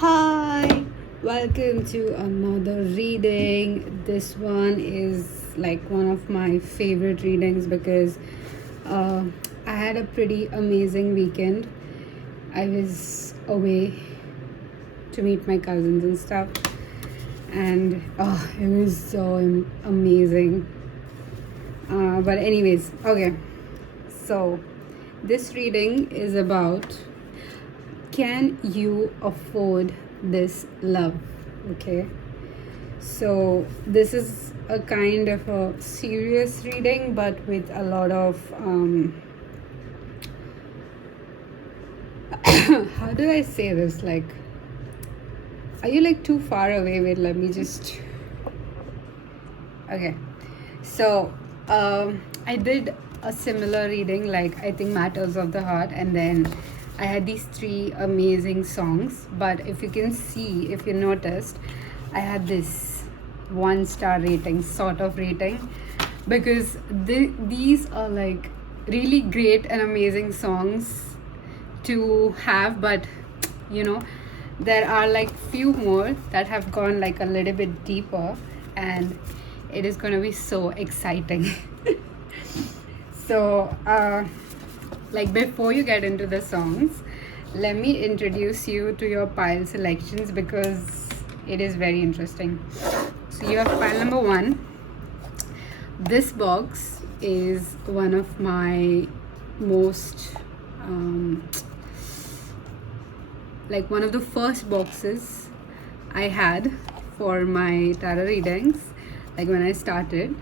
Hi, welcome to another reading. This one is like one of my favorite readings because uh, I had a pretty amazing weekend. I was away to meet my cousins and stuff, and it was so amazing. But, anyways, okay, so this reading is about, can you afford this love? Okay, so this is a kind of a serious reading, but with a lot of how do I say this, like, are you like too far away? Wait, let me just, okay, so I did a similar reading, like I think Matters of the Heart, and then I had these three amazing songs. But if you can see, if you noticed, I had this 1-star rating, sort of rating, because these are like really great and amazing songs to have, but you know, there are like few more that have gone like a little bit deeper, and it is going to be so exciting. So like, before you get into the songs, let me introduce you to your pile selections because it is very interesting. So you have pile number 1. This box is one of my most like one of the first boxes I had for my tarot readings, like when I started.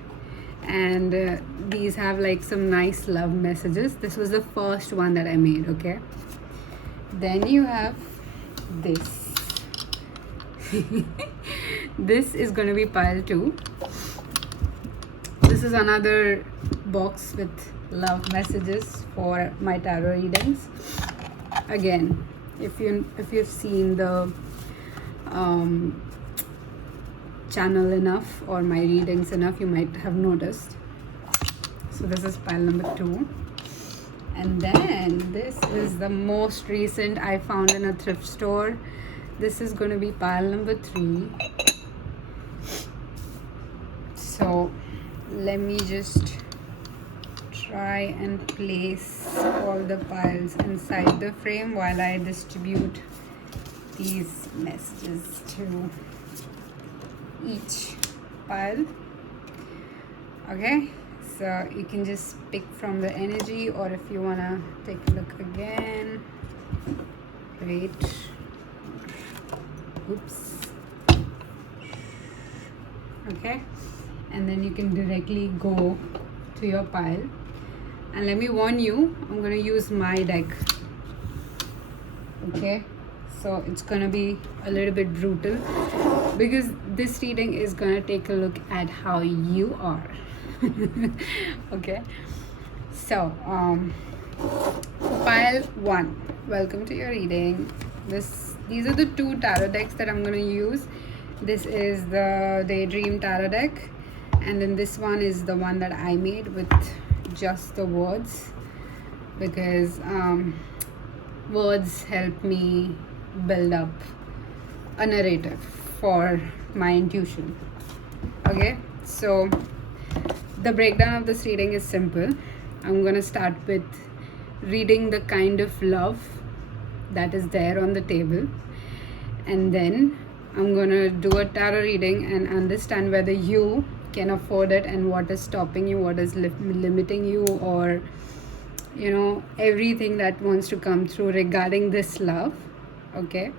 And these have like some nice love messages. This was the first one that I made. Okay, then you have this. This is going to be pile 2. This is another box with love messages for my tarot readings. Again, if you've seen the channel enough or my readings enough, you might have noticed. So this is pile number 2, and then this is the most recent I found in a thrift store. This is going to be pile number 3. So let me just try and place all the piles inside the frame while I distribute these messages to each pile. Okay, so you can just pick from the energy, or if you want to take a look again, wait, oops, okay, and then you can directly go to your pile. And let me warn you, I'm going to use my deck. Okay, so it's going to be a little bit brutal because this reading is going to take a look at how you are. Okay, so pile 1, welcome to your reading. These are the 2 tarot decks that I'm going to use. This is the Daydream tarot deck, and then this one is the one that I made with just the words, because words help me build up a narrative for my intuition. Okay, so the breakdown of this reading is simple. I'm going to start with reading the kind of love that is there on the table, and then I'm going to do a tarot reading and understand whether you can afford it and what is stopping you, what is limiting you, or you know, everything that wants to come through regarding this love. Okay,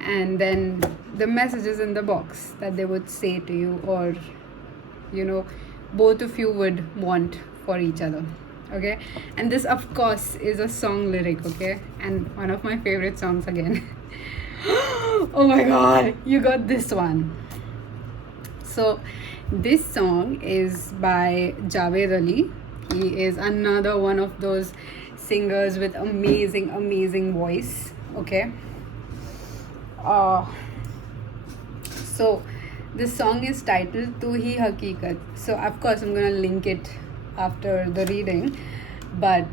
and then the messages in the box that they would say to you, or you know, both of you would want for each other. Okay, and this of course is a song lyric. Okay, and one of my favorite songs again. Oh my god, you got this one. So this song is by Javed Ali. He is another one of those singers with amazing voice. Okay, so this song is titled Tu Hi Haqeeqat. So of course I'm gonna link it after the reading, but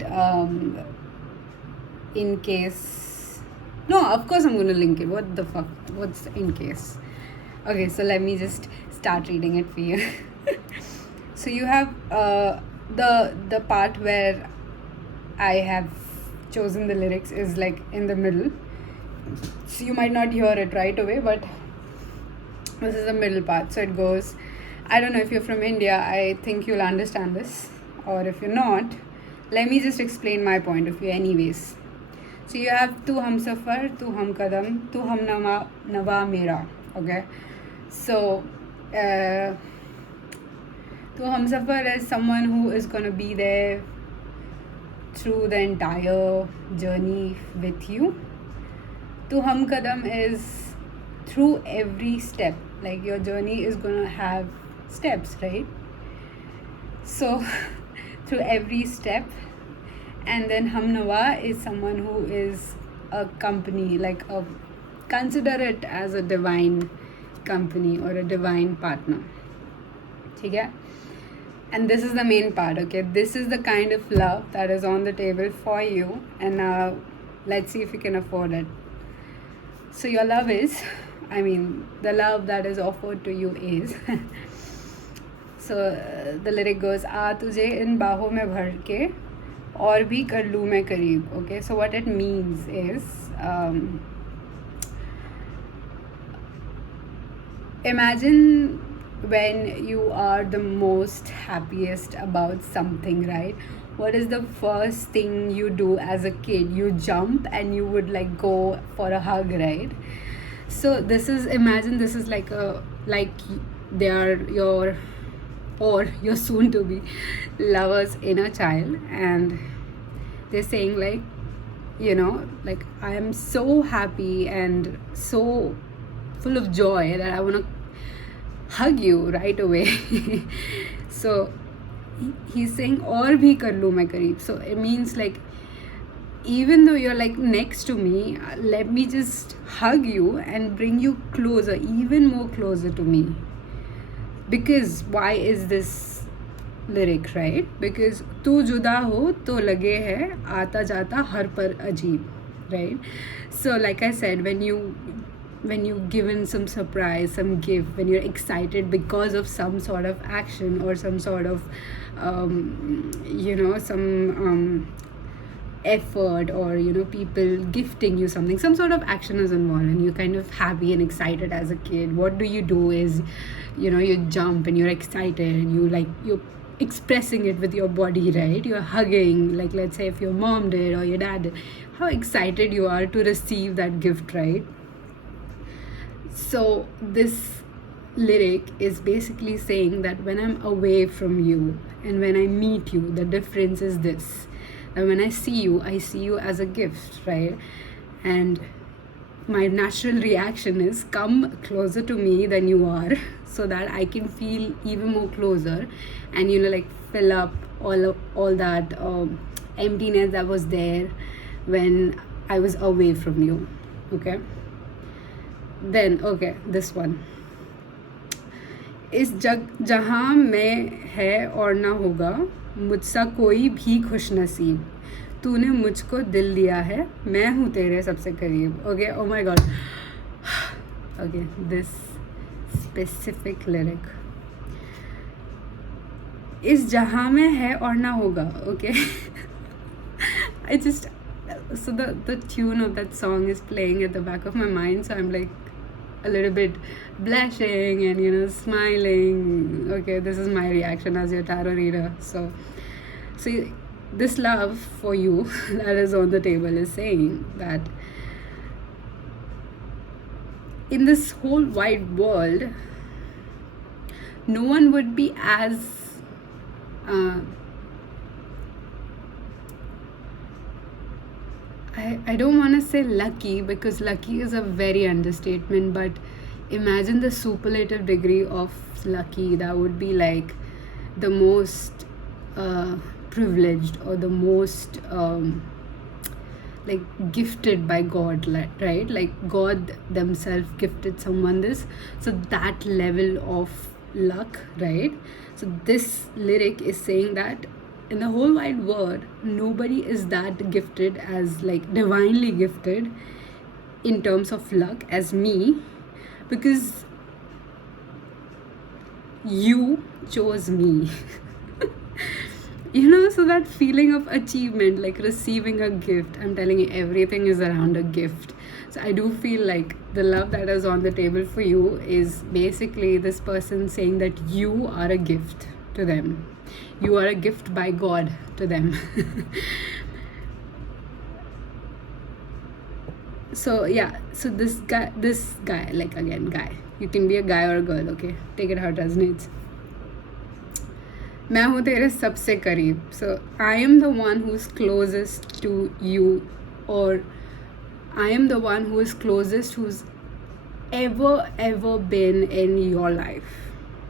in case No, of course I'm gonna link it. What the fuck? What's in case? Okay, so let me just start reading it for you. So you have the part where I have chosen the lyrics is like in the middle. So you might not hear it right away, but this is the middle part. So it goes, I don't know if you're from India, I think you'll understand this. Or if you're not, let me just explain my point of view anyways. So you have Tu Hum Safar, Tu Hum Kadam, Tu Hum Nawa Mera. Okay. So Tu Hum Safar is someone who is gonna be there through the entire journey with you. Tu Hum Kadam is through every step. Like your journey is gonna have steps, right? So through every step. And then Hum Nawa is someone who is a company, like consider it as a divine company or a divine partner. Okay? And this is the main part, okay? This is the kind of love that is on the table for you, and let's see if you can afford it. So your love is, the love that is offered to you is so the lyric goes, आ तुझे इन बाहों में भर के और भी कर लूँ मैं करीब. Okay, so what it means is imagine when you are the most happiest about something, right? What is the first thing you do as a kid? You jump and you would like go for a hug, right? So this is, imagine this is like they are your soon to be lover's inner child, and they're saying like, like, I am so happy and so full of joy that I want to hug you right away. So he's saying aur bhi kar lu main kareeb. So it means like, even though you're like next to me, let me just hug you and bring you closer, even more closer to me. Because why is this lyric, right? Because tu juda ho to lage hai aata jata har par ajeeb, right? So like I said, when you given some surprise, some gift, when you're excited because of some sort of action or some sort of some effort, or people gifting you something, some sort of action is involved, and you're kind of happy and excited as a kid. What do is you jump and you're excited, and you're expressing it with your body, right? You're hugging, like let's say if your mom did or your dad did, how excited you are to receive that gift, right? So this lyric is basically saying that when I'm away from you and when I meet you, the difference is this. And when I see you as a gift, right? And my natural reaction is come closer to me than you are, so that I can feel even more closer, and like fill up all that emptiness that was there when I was away from you. Okay. Then okay, this one. इस जहाँ में है और ना होगा मुझसा कोई भी खुश नसीब, तूने मुझको दिल दिया है, मैं हूँ तेरे सबसे करीब. Okay, oh my god. Okay, this specific lyric. इस जहाँ में है और ना होगा. Okay. So the tune of that song is playing at the back of my mind, so I'm like a little bit blushing and smiling. Okay, this is my reaction as your tarot reader. So this love for you that is on the table is saying that in this whole wide world, no one would be as I don't want to say lucky, because lucky is a very understatement, but imagine the superlative degree of lucky. That would be like the most privileged, or the most like gifted by God, right? Like God themselves gifted someone this. So that level of luck, right? So this lyric is saying that in the whole wide world, nobody is that gifted, as like divinely gifted, in terms of luck as me, because you chose me. So that feeling of achievement, like receiving a gift, I'm telling you, everything is around a gift. So I do feel like the love that is on the table for you is basically this person saying that you are a gift to them. You are a gift by God to them. So yeah, so this guy, like, again, guy, you can be a guy or a girl, okay, take it how it resonates. मैं हूँ तेरे सबसे करीब. So I am the one who is closest to you, or I am the one who is closest, who's ever been in your life.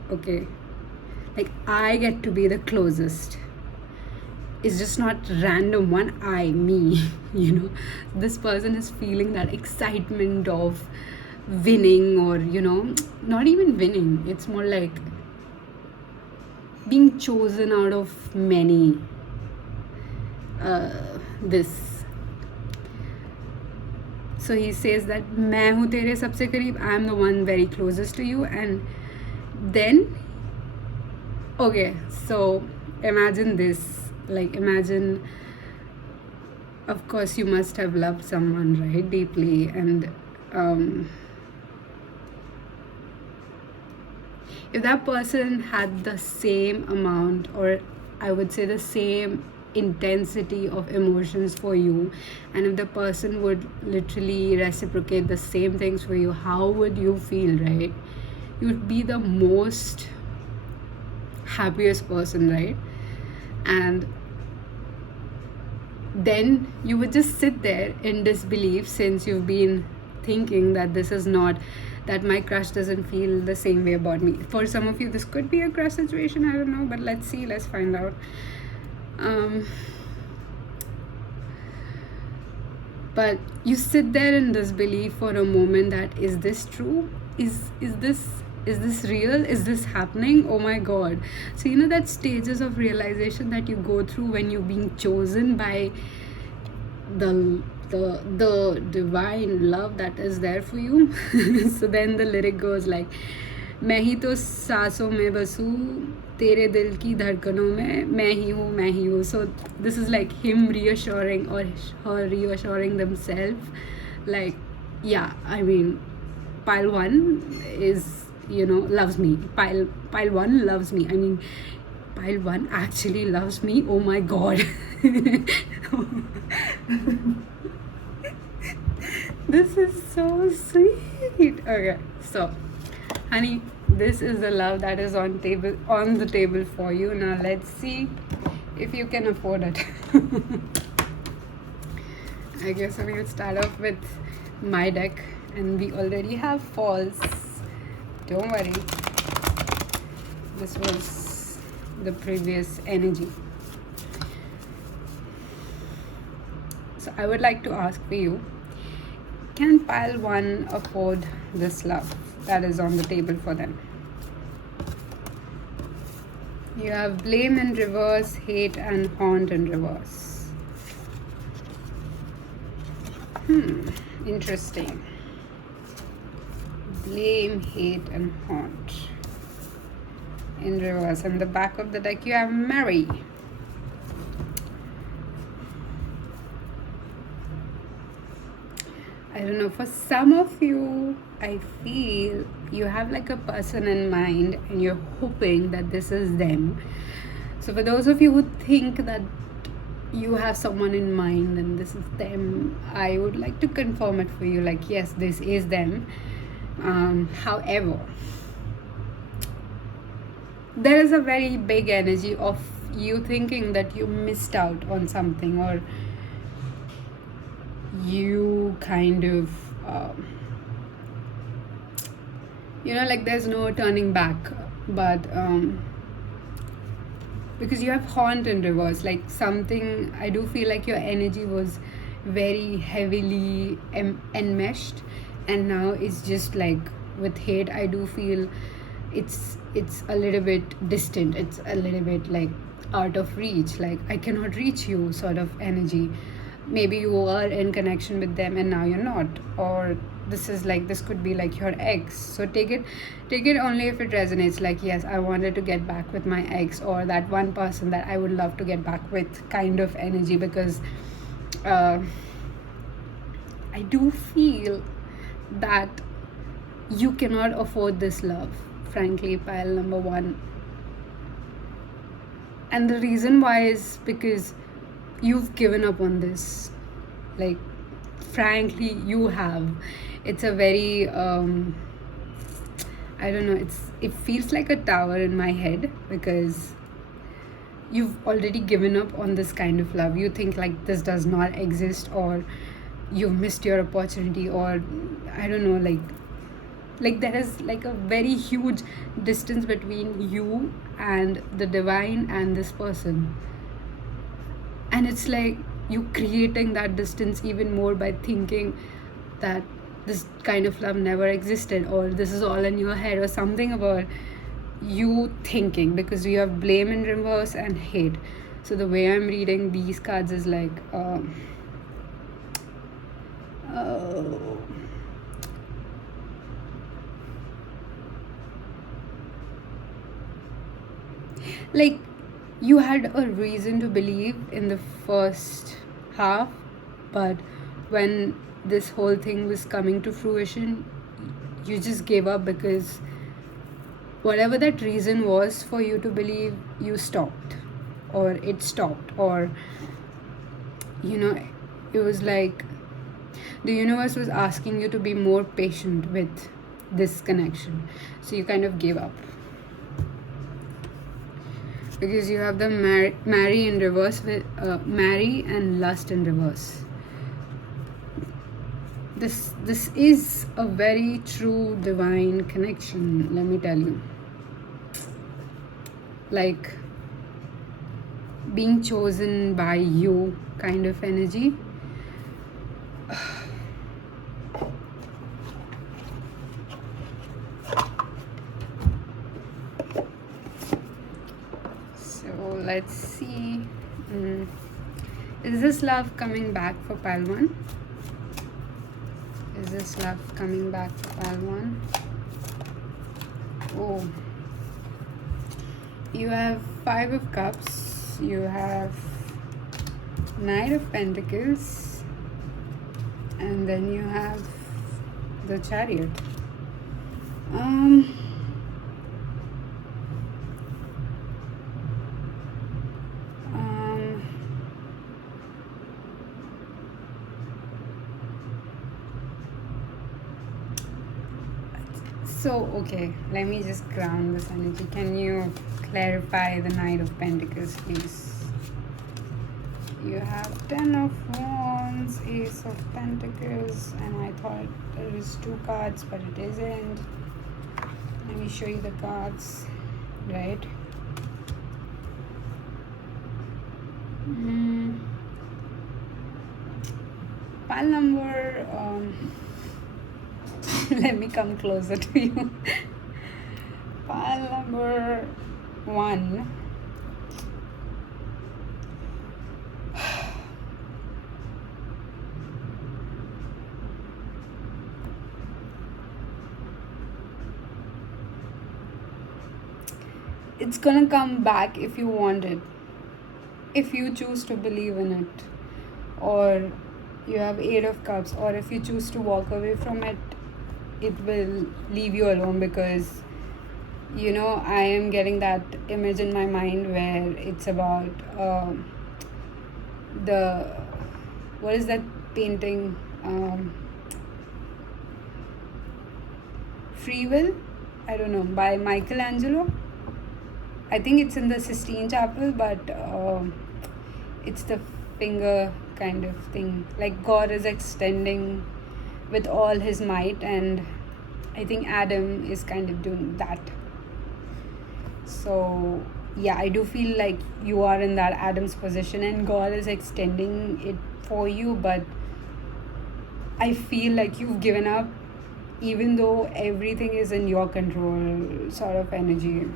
Okay, like I get to be the closest. It's just not random one. Me. This person is feeling that excitement of winning, or not even winning. It's more like being chosen out of many. So he says that मैं हूँ तेरे सबसे करीब. I am the one very closest to you. And then, okay, so imagine this. Like, imagine, of course, you must have loved someone, right, deeply, and if that person had the same amount, or I would say the same intensity of emotions for you, and if the person would literally reciprocate the same things for you, how would you feel, right? You would be the most happiest person, right? And then you would just sit there in disbelief, since you've been thinking that this is not, that my crush doesn't feel the same way about me. For some of you, this could be a crush situation, I don't know, but let's see, let's find out. But you sit there in disbelief for a moment, that is this true? Is this real? Is this happening? Oh my God. So that stages of realization that you go through when you're being chosen by the divine love that is there for you. So then the lyric goes like, मैं ही तो सांसों में बसूं, तेरे दिल की धड़कनों में, मैं ही हूँ. So this is like him reassuring, or her reassuring themselves, like, yeah, I mean, pile one is, loves me. Pile one loves me. I mean, pile one actually loves me. Oh my God. This is so sweet. Okay, so honey, this is the love that is on the table for you. Now let's see if you can afford it. I guess we'll start off with my deck, and we already have falls. Don't worry, this was the previous energy. So I would like to ask for you, can pile one afford this love that is on the table for them? You have blame in reverse, hate and haunt in reverse. Interesting. Blame, hate and haunt in reverse. And the back of the deck you have marry. I don't know, for some of you, I feel you have like a person in mind and you're hoping that this is them. So for those of you who think that you have someone in mind and this is them, I would like to confirm it for you, like, yes, this is them. However, there is a very big energy of you thinking that you missed out on something, or you kind of like there's no turning back, but because you have haunt in reverse, like something, I do feel like your energy was very heavily enmeshed, and now it's just like with hate, I do feel it's a little bit distant, it's a little bit like out of reach, like I cannot reach you sort of energy. maybe you are in connection with them and now you're not, or this could be like your ex. So take it only if it resonates, like yes, I wanted to get back with my ex, or that one person that I would love to get back with kind of energy. Because uh, I do feel that you cannot afford this love, frankly, pile number one. And the reason why is because you've given up on this. Like, frankly, you have. It's a very I don't know, it feels like a tower in my head, because you've already given up on this kind of love. You think like this does not exist, or you've missed your opportunity, or I don't know, like there is like a very huge distance between you and the divine and this person. And it's like you creating that distance even more by thinking that this kind of love never existed, or this is all in your head, or something about you thinking, because you have blame in reverse and hate. So the way I'm reading these cards is like oh, like you had a reason to believe in the first half, but when this whole thing was coming to fruition, you just gave up, because whatever that reason was for you to believe, you stopped, or it stopped, or it was like the universe was asking you to be more patient with this connection. So you kind of gave up, because you have the marry in reverse with marry and lust in reverse. This is a very true divine connection, let me tell you. Like being chosen by you kind of energy. So let's see. Is this love coming back for pile 1? Is this love coming back for pile 1? Oh. You have 5 of Cups. You have Knight of Pentacles. And then you have the Chariot. So, okay, let me just ground this energy. Can you clarify the Knight of Pentacles, please? You have 10 of Wands, Ace of Pentacles, and I thought there was 2 cards, but it isn't. Let me show you the cards, right? Pile number... let me come closer to you. Pile number 1. It's gonna come back if you want it, if you choose to believe in it. Or you have 8 of Cups, or if you choose to walk away from it, it will leave you alone, because I am getting that image in my mind where it's about what is that painting, Free Will, I don't know, by Michelangelo. I think it's in the Sistine Chapel, but it's the finger kind of thing, like God is extending with all his might, and I think Adam is kind of doing that. So yeah, I do feel like you are in that Adam's position and God is extending it for you, but I feel like you've given up even though everything is in your control, sort of energy.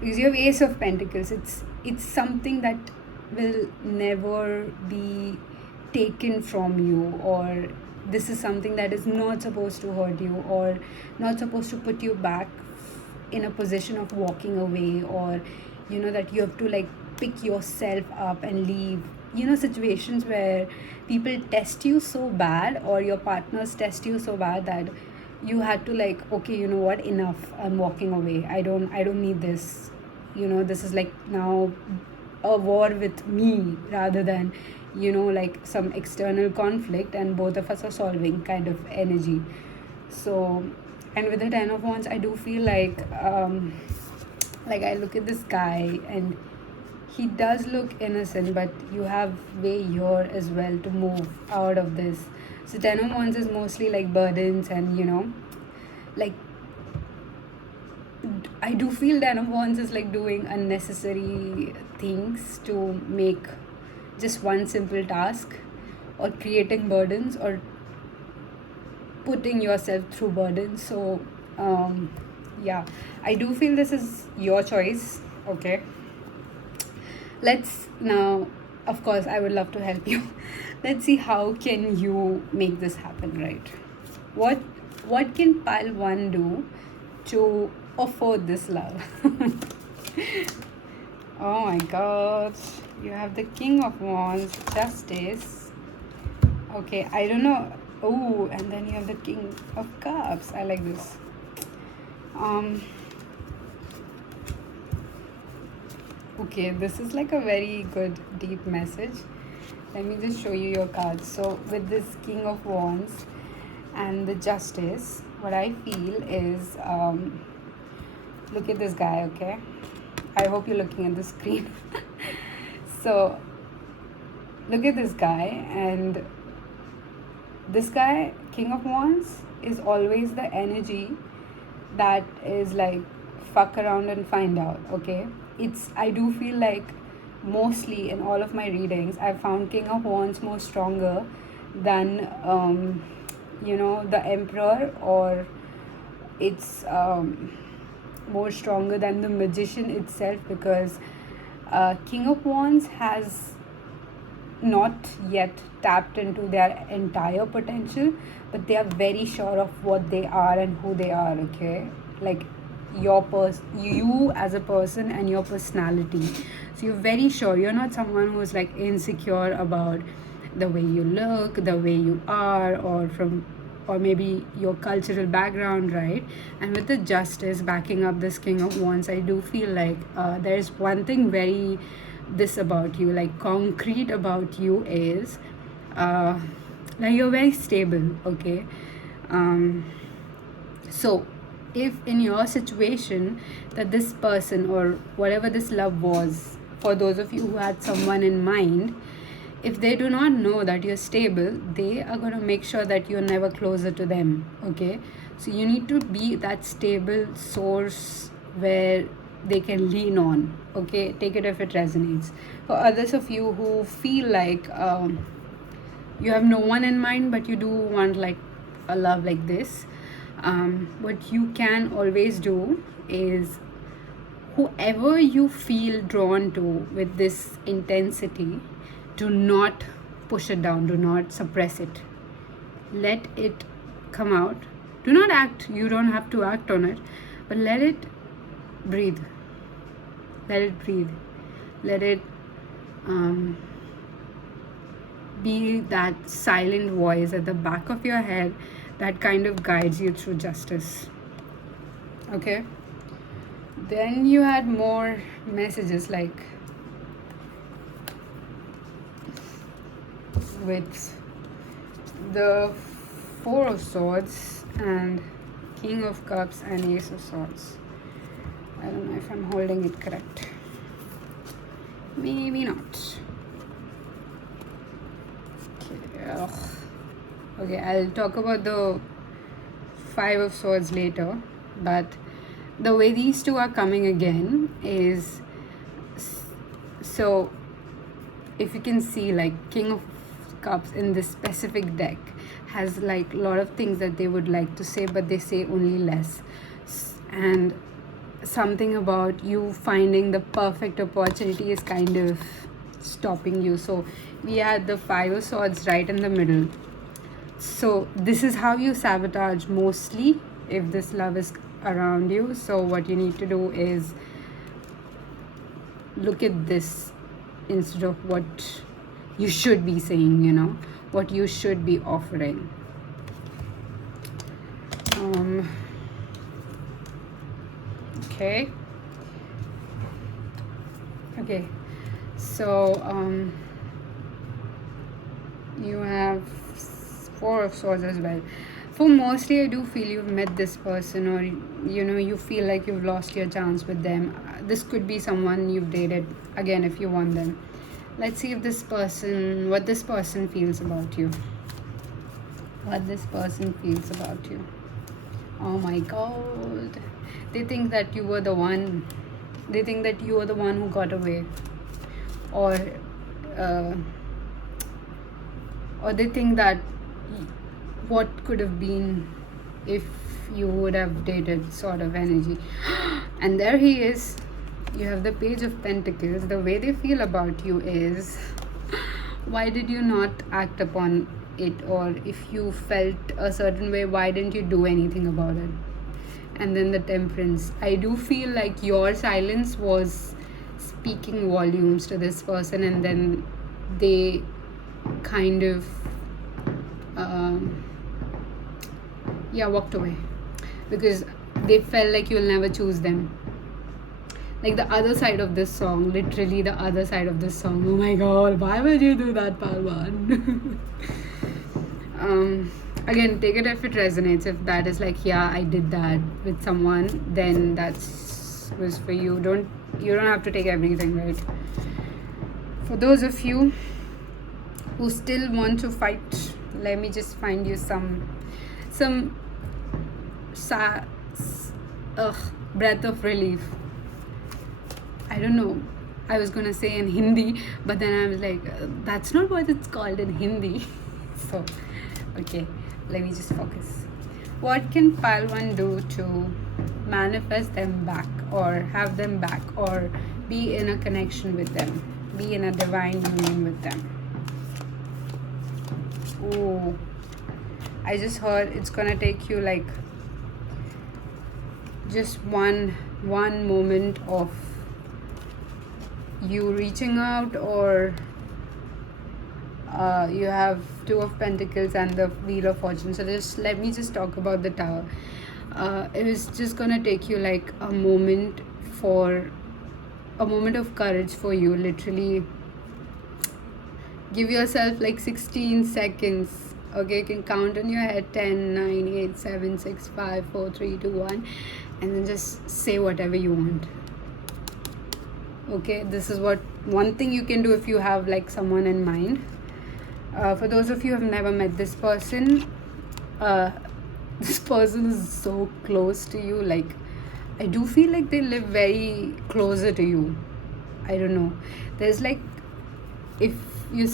because you have Ace of Pentacles. It's something that will never be taken from you, or this is something that is not supposed to hurt you, or not supposed to put you back in a position of walking away, or that you have to like pick yourself up and leave. Situations where people test you so bad, or your partners test you so bad, that you had to like, okay, you know what, enough, I'm walking away. I don't need this. This is like now a war with me, rather than like some external conflict and both of us are solving kind of energy. So, and with the 10 of Wands, I do feel like I look at this guy and he does look innocent, but you have way here as well to move out of this. So 10 of Wands is mostly like burdens, and like I do feel 10 of Wands is like doing unnecessary things to make just one simple task, or creating burdens, or putting yourself through burdens. So yeah, I do feel this is your choice. Okay, let's now, of course I would love to help you. Let's see how can you make this happen, right? What can pile 1 do to afford this love? Oh my god, you have the King of Wands, Justice. Okay, I don't know. Oh, and then you have the King of Cups. I like this. Okay, this is like a very good deep message. Let me just show you your cards. So with this King of Wands and the Justice, what I feel is, look at this guy, okay? I hope you're looking at the screen. So look at this guy, and this guy, King of Wands, is always the energy that is like fuck around and find out. Okay, I do feel like mostly in all of my readings I've found King of Wands more stronger than the Emperor, or it's more stronger than the Magician itself, because King of Wands has not yet tapped into their entire potential, but they are very sure of what they are and who they are. Okay, like you as a person and your personality. So you're very sure. You're not someone who's like insecure about the way you look, the way you are, or maybe your cultural background, right? And with the Justice backing up this King of Wands, I do feel like there's one thing very this about you, like concrete about you, is like you're very stable. Okay, so if in your situation that this person or whatever this love was, for those of you who had someone in mind, if they do not know that you're stable, they are going to make sure that you're never closer to them. Okay, so you need to be that stable source where they can lean on. Okay, take it if it resonates. For others of you who feel like you have no one in mind, but you do want like a love like this, what you can always do is, whoever you feel drawn to with this intensity, do not push it down, do not suppress it, let it come out. Do not act, you don't have to act on it, but let it breathe. Let it breathe. Let it be that silent voice at the back of your head that kind of guides you through justice. Okay, then you had more messages, like with the Four of Swords and King of Cups and Ace of Swords. I don't know if I'm holding it correct. Maybe not. Okay, I'll talk about the Five of Swords later, but the way these two are coming again is, so if you can see, like King of Cups in this specific deck has like a lot of things that they would like to say, but they say only less. And something about you finding the perfect opportunity is kind of stopping you. So we had the Five of Swords right in the middle. So this is how you sabotage mostly if this love is around you. So what you need to do is look at this instead of what you should be saying, you know, what you should be offering. Okay. So you have Four of Swords as well. For mostly, I do feel you've met this person, or you know, you feel like you've lost your chance with them. This could be someone you've dated again if you want them. Let's see if this person, what this person feels about you. What this person feels about you. Oh my God. They think that you were the one. They think that you were the one who got away. Or they think that what could have been if you would have dated sort of energy. And there he is. You have the Page of Pentacles. The way they feel about you is, why did you not act upon it? Or if you felt a certain way, why didn't you do anything about it? And then the Temperance. I do feel like your silence was speaking volumes to this person, and then they kind of walked away because they felt like you'll never choose them. Like the other side of this song, literally the other side of this song. Oh my God, why would you do that, Palwan? Again, take it if it resonates. If that is like, yeah, I did that with someone, then that's was for you. You don't have to take everything, right? For those of you who still want to fight, let me just find you some breath of relief. I don't know. I was gonna say in Hindi, but then I was like, that's not what it's called in Hindi. So, okay, let me just focus. What can Palwan do to manifest them back, or have them back, or be in a connection with them, be in a divine union with them? Oh, I just heard it's gonna take you like just one moment of you reaching out, or you have Two of Pentacles and the Wheel of Fortune. So just let me just talk about the Tower. It is just gonna take you like a moment of courage for you. Literally give yourself like 16 seconds. Okay, you can count on your head. 10, 9, 8, 7, 6, 5, 4, 3, 2, 1, and then just say whatever you want. Okay, this is what one thing you can do if you have like someone in mind. For those of you who have never met this person, this person is so close to you. Like, I do feel like they live very closer to you. I don't know. There's like, if you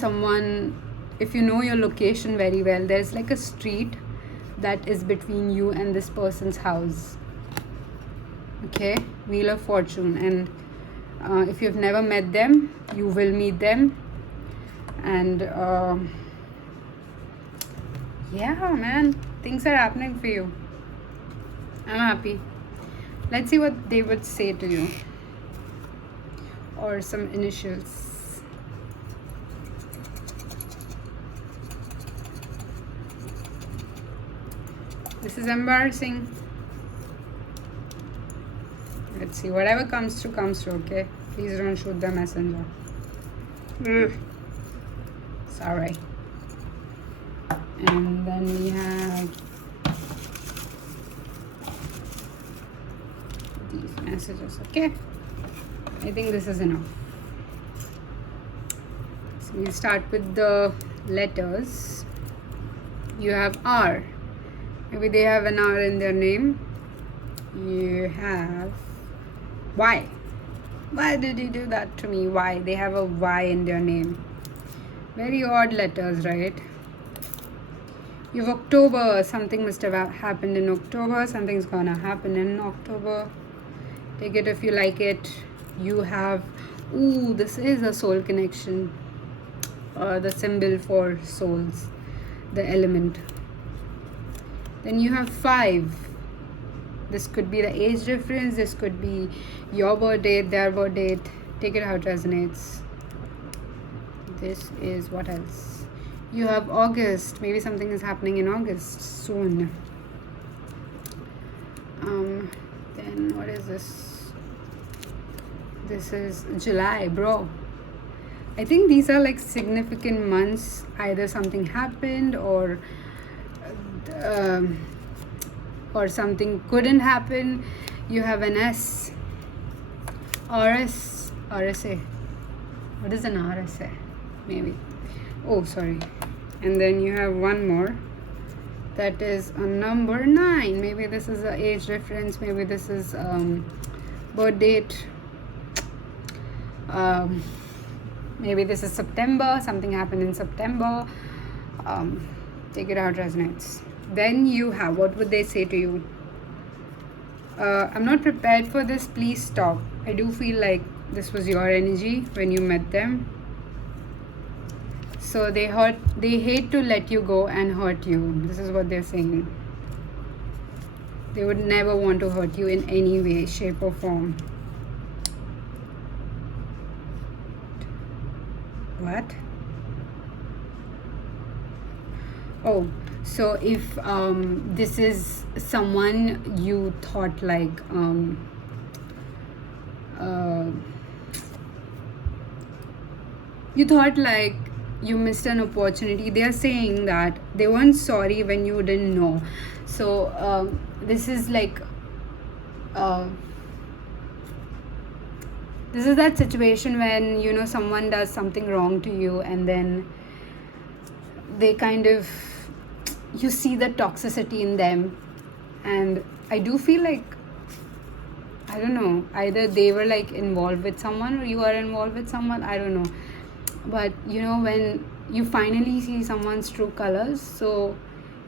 know your location very well, there's like a street that is between you and this person's house. Okay, Wheel of Fortune. And if you've never met them, you will meet them. And yeah, man, things are happening for you. I'm happy. Let's see what they would say to you, or some initials. This is embarrassing. Let's see, whatever comes through, okay? Please don't shoot the messenger. Sorry. And then we have these messages, okay? I think this is enough. So we'll start with the letters. You have R. Maybe they have an R in their name. You have Y. Why did you do that to me? Why? They have a Y in their name. Very odd letters, right? You have October. Something must have happened in October. Something's gonna happen in October. Take it if you like it. You have, ooh, this is a soul connection. The symbol for souls, the element. Then you have 5. This could be the age difference. This could be your birth date, their birth date. Take it how it resonates. This is what else? You have August. Maybe something is happening in August soon. Then what is this? This is July, bro. I think these are like significant months. Either something happened or something couldn't happen. You have an S. RS. RSA. What is an RSA? Maybe. Oh, sorry. And then you have one more. That is a number 9. Maybe this is an age difference. Maybe this is birth date. Maybe this is September. Something happened in September. Take it out, resonates. Then you have, what would they say to you? I'm not prepared for this. Please stop. I do feel like this was your energy when you met them. So they hate to let you go and hurt you. This is what they're saying. They would never want to hurt you in any way, shape or form. What? Oh, so if this is someone you thought like you missed an opportunity. They are saying that they weren't sorry when you didn't know. So this is like this is that situation when, you know, someone does something wrong to you and then they kind of, you see the toxicity in them. And I do feel like, I don't know, either they were like involved with someone or you are involved with someone, I don't know. But you know, when you finally see someone's true colors, so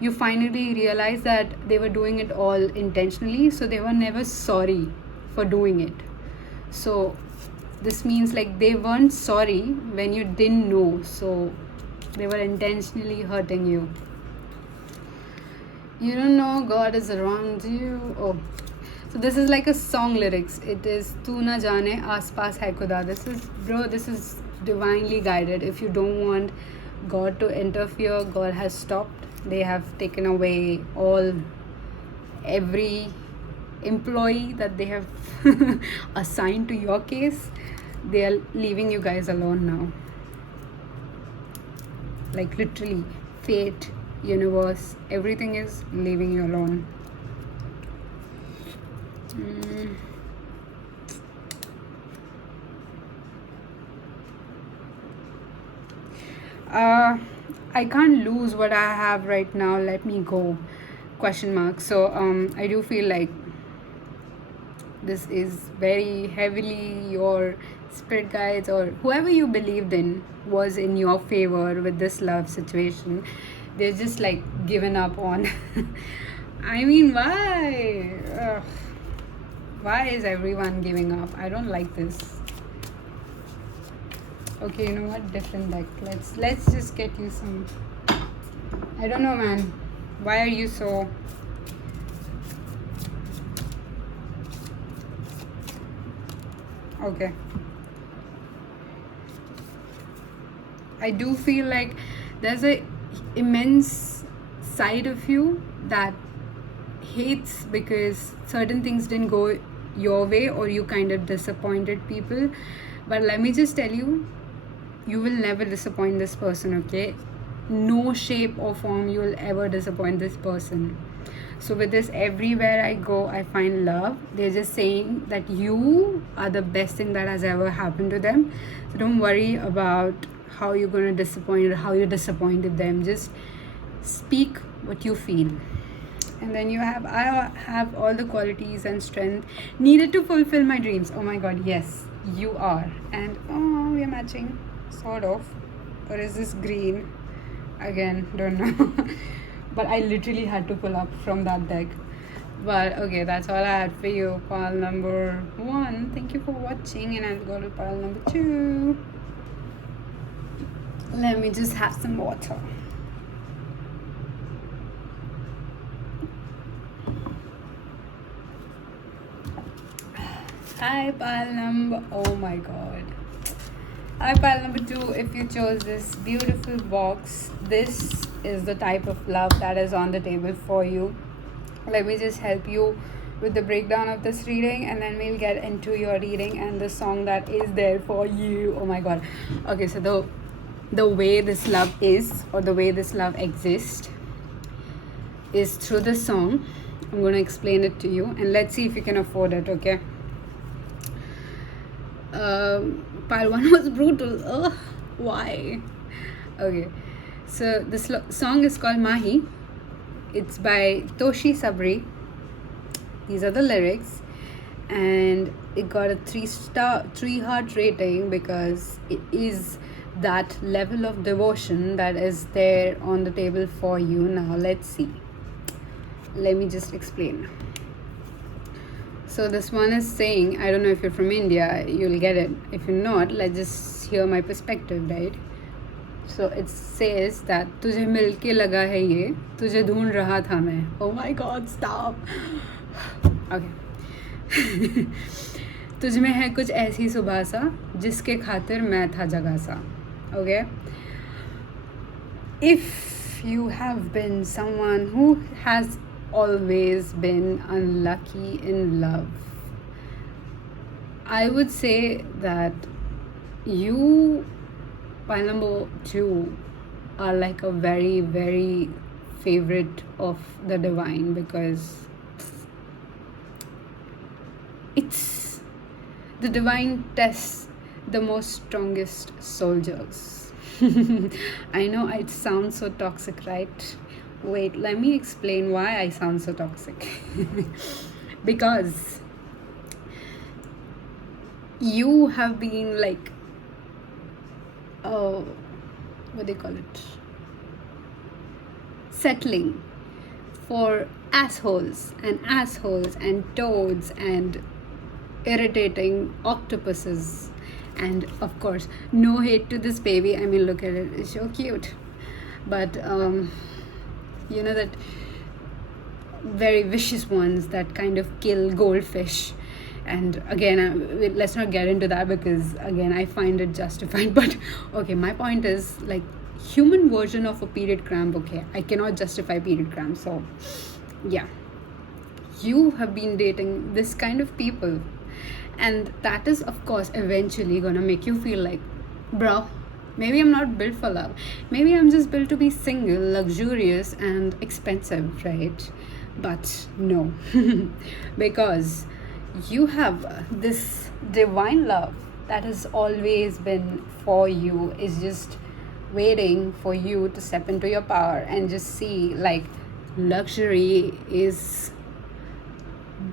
you finally realize that they were doing it all intentionally, so they were never sorry for doing it. So this means like they weren't sorry when you didn't know, so they were intentionally hurting you. You don't know God is around you. Oh, so this is like a song lyrics. It is Tu na jaane aas paas hai khuda. This is, bro, this is divinely guided. If you don't want God to interfere, God has stopped. They have taken away every employee that they have assigned to your case. They are leaving you guys alone now. Like literally, fate, universe, everything is leaving you alone. I can't lose what I have right now. Let me go. Question mark. So I do feel like this is very heavily your spirit guides or whoever you believed in was in your favor with this love situation. They're just like given up on. I mean, why? Ugh. Why is everyone giving up? I don't like this. Okay, you know what? Different deck. Let's just get you some. I don't know, man. Why are you so? Okay. I do feel like there's a immense side of you that hates because certain things didn't go your way or you kind of disappointed people. But let me just tell you, you will never disappoint this person, okay? No shape or form you will ever disappoint this person. So with this, everywhere I go, I find love. They're just saying that you are the best thing that has ever happened to them. So don't worry about how you're going to disappoint or how you disappointed them. Just speak what you feel. And then you have, I have all the qualities and strength needed to fulfill my dreams. Oh my God, yes, you are. And oh, we are matching, sort of. Or is this green? Again, don't know. But I literally had to pull up from that deck. But okay, that's all I had for you. Pile number 1. Thank you for watching, and I'll go to pile number 2. Let me just have some water. Hi, pile number. Oh my god. Hi, pile number 2. If you chose this beautiful box, this is the type of love that is on the table for you. Let me just help you with the breakdown of this reading, and then we'll get into your reading and the song that is there for you. Oh my god. Okay, so the way this love is, or the way this love exists, is through the song. I'm going to explain it to you, and let's see if you can afford it. Okay. Pile 1 was brutal. Ugh, why? Okay, so this song is called Maahi. It's by Toshi, Shabri. These are the lyrics, and it got a 3 heart rating because it is that level of devotion that is there on the table for you. Now let's see. Let me just explain. So this one is saying, I don't know if you're from India, you'll get it. If you're not, let's just hear my perspective, right? So it says that तुझे मिलके लगा है ये, तुझे ढूंढ रहा था मैं. Oh my god, stop. Okay. तुझ में है कुछ ऐसी सुबह सा जिसके खातिर मैं था जगा सा. Okay. If you have been someone who has always been unlucky in love, I would say that you, pile number 2, are like a very, very favorite of the divine, because it's the divine tests the most strongest soldiers. I know it sounds so toxic, right? Wait, let me explain why I sound so toxic. Because you have been like, what do you call it? Settling for assholes and toads and irritating octopuses. And of course, no hate to this baby. I mean, look at it. It's so cute. But, you know, that very vicious ones that kind of kill goldfish. And again, let's not get into that, because again, I find it justified. But okay, my point is, like, human version of a period cramp. Okay, I cannot justify period cramp. So yeah, you have been dating this kind of people, and that is of course eventually gonna make you feel like, bro, maybe I'm not built for love. Maybe I'm just built to be single, luxurious, and expensive, right? But no, because you have this divine love that has always been for you, is just waiting for you to step into your power and just see, like, luxury is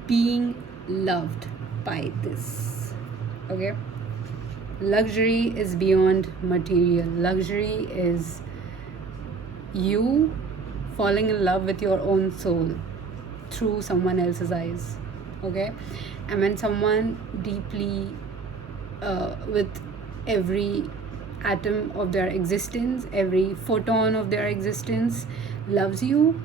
being loved by this. Okay, luxury is beyond material. Luxury is you falling in love with your own soul through someone else's eyes. Okay, and when someone deeply with every atom of their existence, every photon of their existence loves you,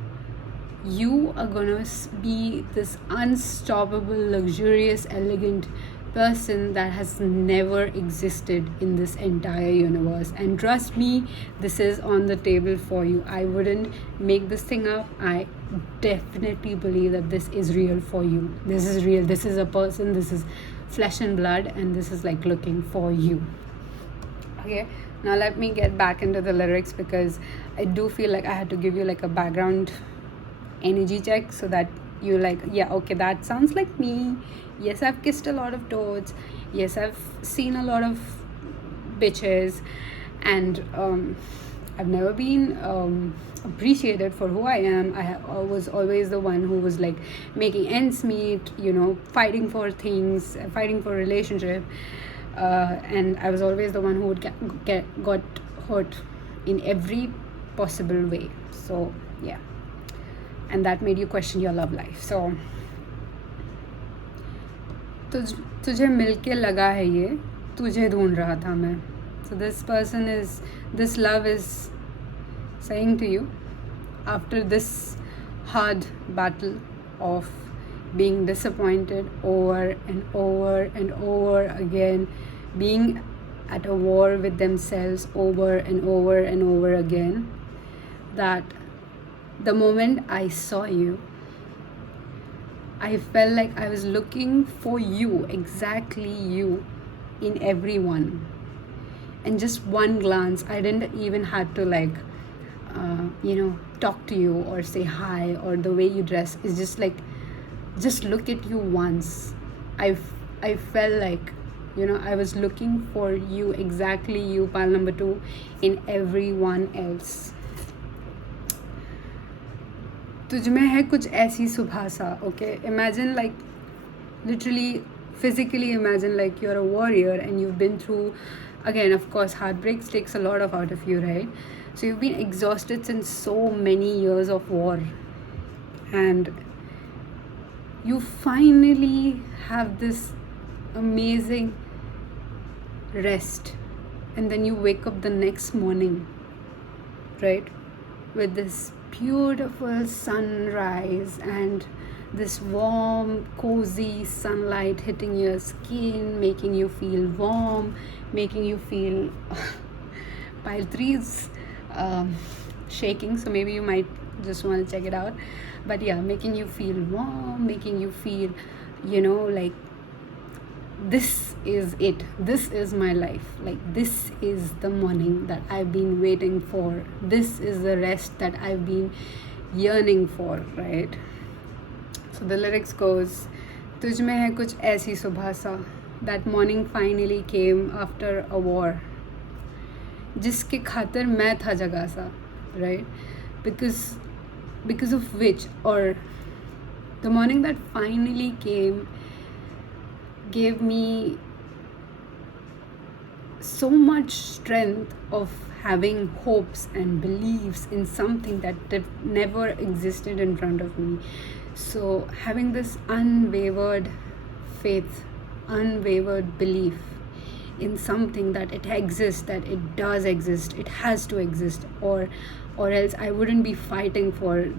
you are gonna be this unstoppable, luxurious, elegant person that has never existed in this entire universe. And trust me, this is on the table for you. I wouldn't make this thing up. I definitely believe that this is real for you. This is real. This is a person. This is flesh and blood, and this is like looking for you. Okay, now let me get back into the lyrics, because I do feel like I had to give you like a background energy check, so that you like, yeah, okay, that sounds like me. Yes, I've kissed a lot of toads. Yes, I've seen a lot of bitches, and I've never been appreciated for who I am. I was always the one who was like making ends meet, you know, fighting for things, fighting for relationship, and I was always the one who would got hurt in every possible way. So yeah, and that made you question your love life. So तुझे मिलके लगा है ये, तुझे ढूंढ रहा था मैं. So this love is saying to you, after this hard battle of being disappointed over and over and over again, being at a war with themselves over and over and over again, that the moment I saw you, I felt like I was looking for you, exactly you, in everyone. And just one glance, I didn't even have to talk to you or say hi, or the way you dress is just look at you once. I felt like, I was looking for you, exactly you, pal number 2, in everyone else. तुझ में है कुछ ऐसी सुबह सा. Okay, imagine, like, literally, physically imagine like you're a warrior and you've been through, again, of course, heartbreaks takes a lot out of you, right? So you've been exhausted since so many years of war, and you finally have this amazing rest, and then you wake up the next morning, right, with this beautiful sunrise and this warm, cozy sunlight hitting your skin, making you feel warm, making you feel pile 3's shaking, so maybe you might just want to check it out. But yeah, making you feel warm, making you feel, like, this is it, this is my life, like, this is the morning that I've been waiting for, this is the rest that I've been yearning for, right? So the lyrics goes, तुझ में है कुछ ऐसी सुबह सा, that morning finally came after a war, जिसके खातिर मैं था जगा सा, right? Because of which, or the morning that finally came gave me so much strength of having hopes and beliefs in something that never existed in front of me. So having this unwavered faith, unwavered belief in something that it exists, that it does exist, it has to exist, or else I wouldn't be fighting for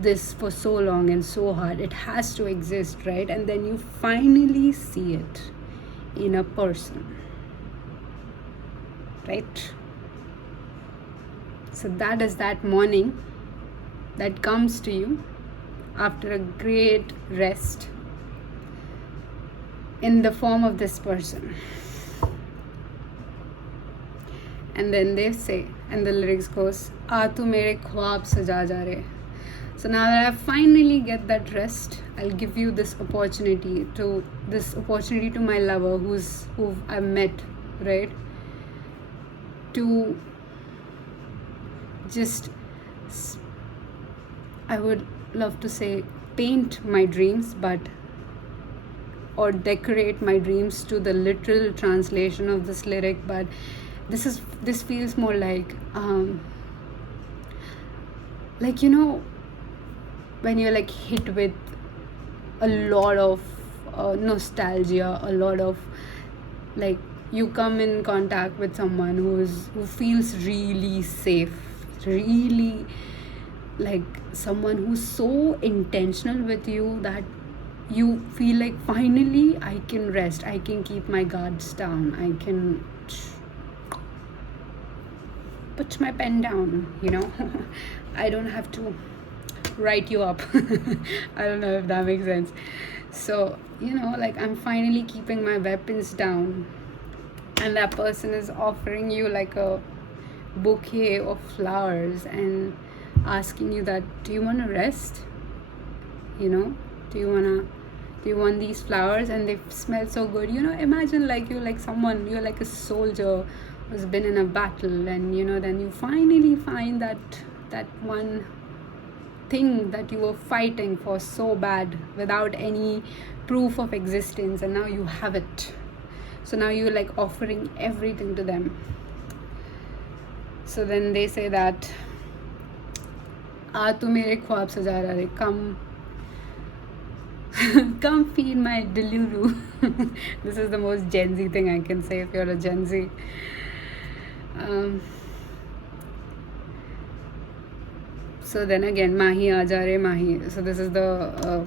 this for so long and so hard. It has to exist, right? And then you finally see it in a person, right? So that is that morning that comes to you after a great rest in the form of this person. And then they say, and the lyrics goes, "Aa tu mere khwab saja ja re." So now that I finally get that rest, I'll give you this opportunity to my lover who I've met, right? To just, I would love to say, paint my dreams, or decorate my dreams to the literal translation of this lyric, but this feels more like when you're like hit with a lot of nostalgia, a lot of, like, you come in contact with someone who feels really safe, really like someone who's so intentional with you that you feel like finally I can rest, I can keep my guards down, I can put my pen down, I don't have to write you up. I don't know if that makes sense. So, like, I'm finally keeping my weapons down, and that person is offering you like a bouquet of flowers and asking you that, do you want to rest? Do you want these flowers? And they smell so good. Imagine like you're like a soldier who's been in a battle, and then you finally find that one thing that you were fighting for so bad without any proof of existence, and now you have it. So now you're like offering everything to them. So then they say that आ तू मेरे ख्वाब सजा रहा रे, come feed my delulu. This is the most Gen Z thing I can say if you're a Gen Z. So then again, Maahi aaja re Maahi. So this is the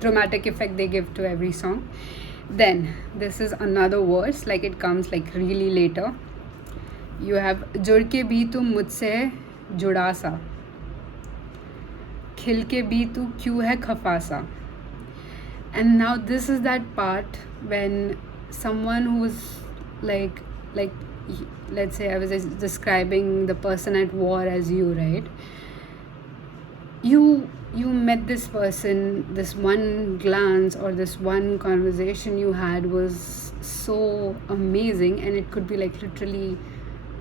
dramatic effect they give to every song. Then this is another verse, like it comes like really later. You have जुड़ के भी तुम मुझसे जुड़ा सा, खिल के भी तू क्यों है खफा सा. And now this is that part when someone who's like let's say I was just describing the person at war as you, right? You met this person, this one glance or this one conversation you had was so amazing, and it could be like literally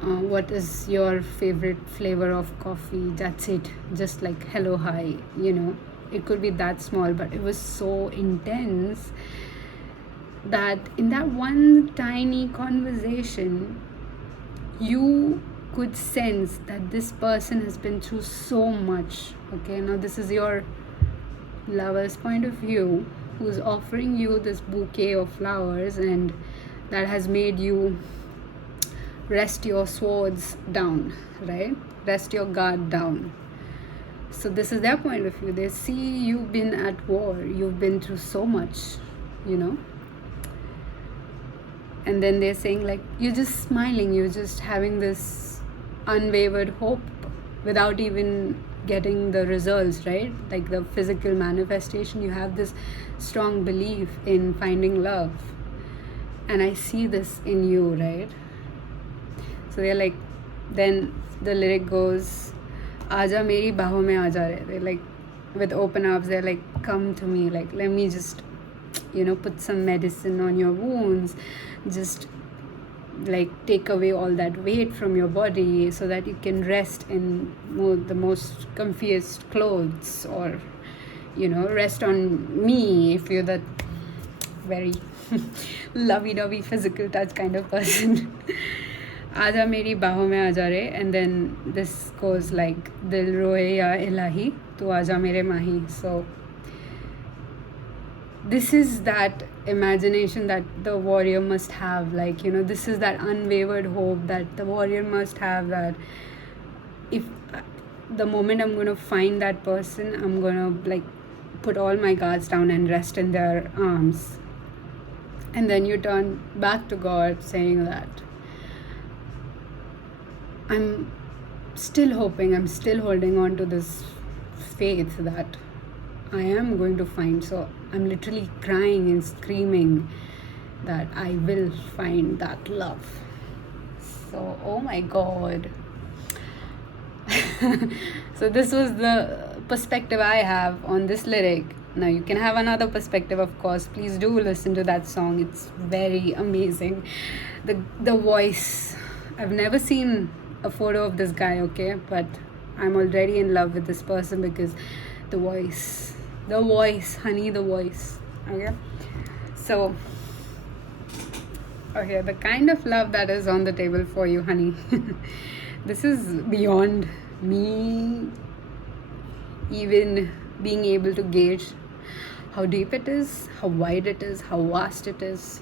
what is your favorite flavor of coffee, that's it, just like hello, hi, it could be that small, but it was so intense that in that one tiny conversation you could sense that this person has been through so much. Okay, now this is your lover's point of view, who's offering you this bouquet of flowers, and that has made you rest your swords down, right? Rest your guard down. So this is their point of view. They see you've been at war, you've been through so much, and then they're saying like, you're just smiling, you're just having this unwavered hope without even getting the results, right? Like the physical manifestation, you have this strong belief in finding love, and I see this in you, right? So they're like, then the lyric goes, Aja meri baho mein aaja re. They're like, with open arms, they're like, come to me, like, let me just, put some medicine on your wounds, just like take away all that weight from your body so that you can rest in the most comfiest clothes, or, rest on me if you're that very lovey-dovey physical touch kind of person. Aja meri baho mein aaja re. And then this goes like, dil roye ya ilahi, tu aja mere Maahi. So this is that imagination that the warrior must have, like, this is that unwavered hope that the warrior must have, that if the moment I'm going to find that person, I'm going to like put all my guards down and rest in their arms. And then you turn back to God saying that I'm still hoping, I'm still holding on to this faith that I am going to find. So I'm literally crying and screaming that I will find that love. So, oh my God. So this was the perspective I have on this lyric. Now you can have another perspective, of course. Please do listen to that song. It's very amazing. The voice. I've never seen a photo of this guy, okay? But I'm already in love with this person because the voice, honey, the voice, okay? So, okay, the kind of love that is on the table for you, honey. This is beyond me even being able to gauge how deep it is, how wide it is, how vast it is.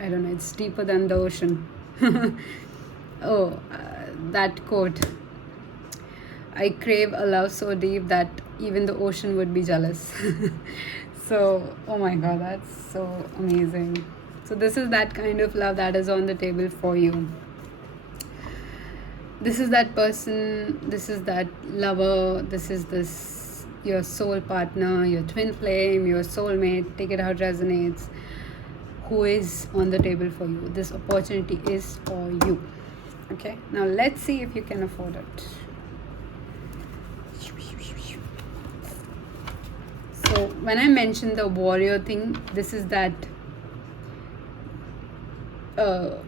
I don't know, it's deeper than the ocean. That quote, I crave a love so deep that even the ocean would be jealous. So, oh my God, that's so amazing. So this is that kind of love that is on the table for you. This is that person, this is that lover, this is your soul partner, your twin flame, your soulmate, take it how it resonates, who is on the table for you. This opportunity is for you. Okay, now let's see if you can afford it. So when I mentioned the warrior thing, this is that I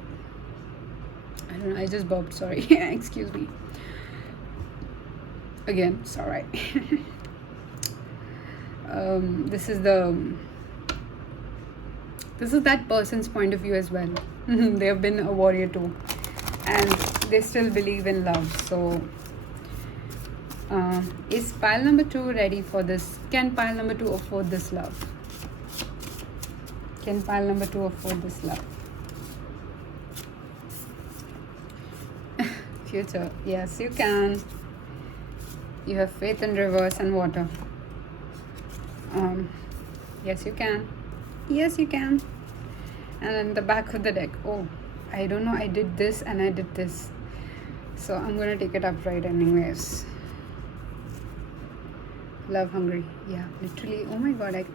don't know, I just burped, sorry. Excuse me. Again, sorry. This is that person's point of view as well. They have been a warrior too, and they still believe in love. So Is pile number 2 ready for this? Can pile number 2 afford this love? Can pile number 2 afford this love? Future. Yes, you can. You have faith in reverse and water. Yes, you can. Yes, you can. And then the back of the deck. Oh, I don't know. I did this and I did this. So I'm going to take it upright anyways. Love hungry. Yeah, literally. Oh my god.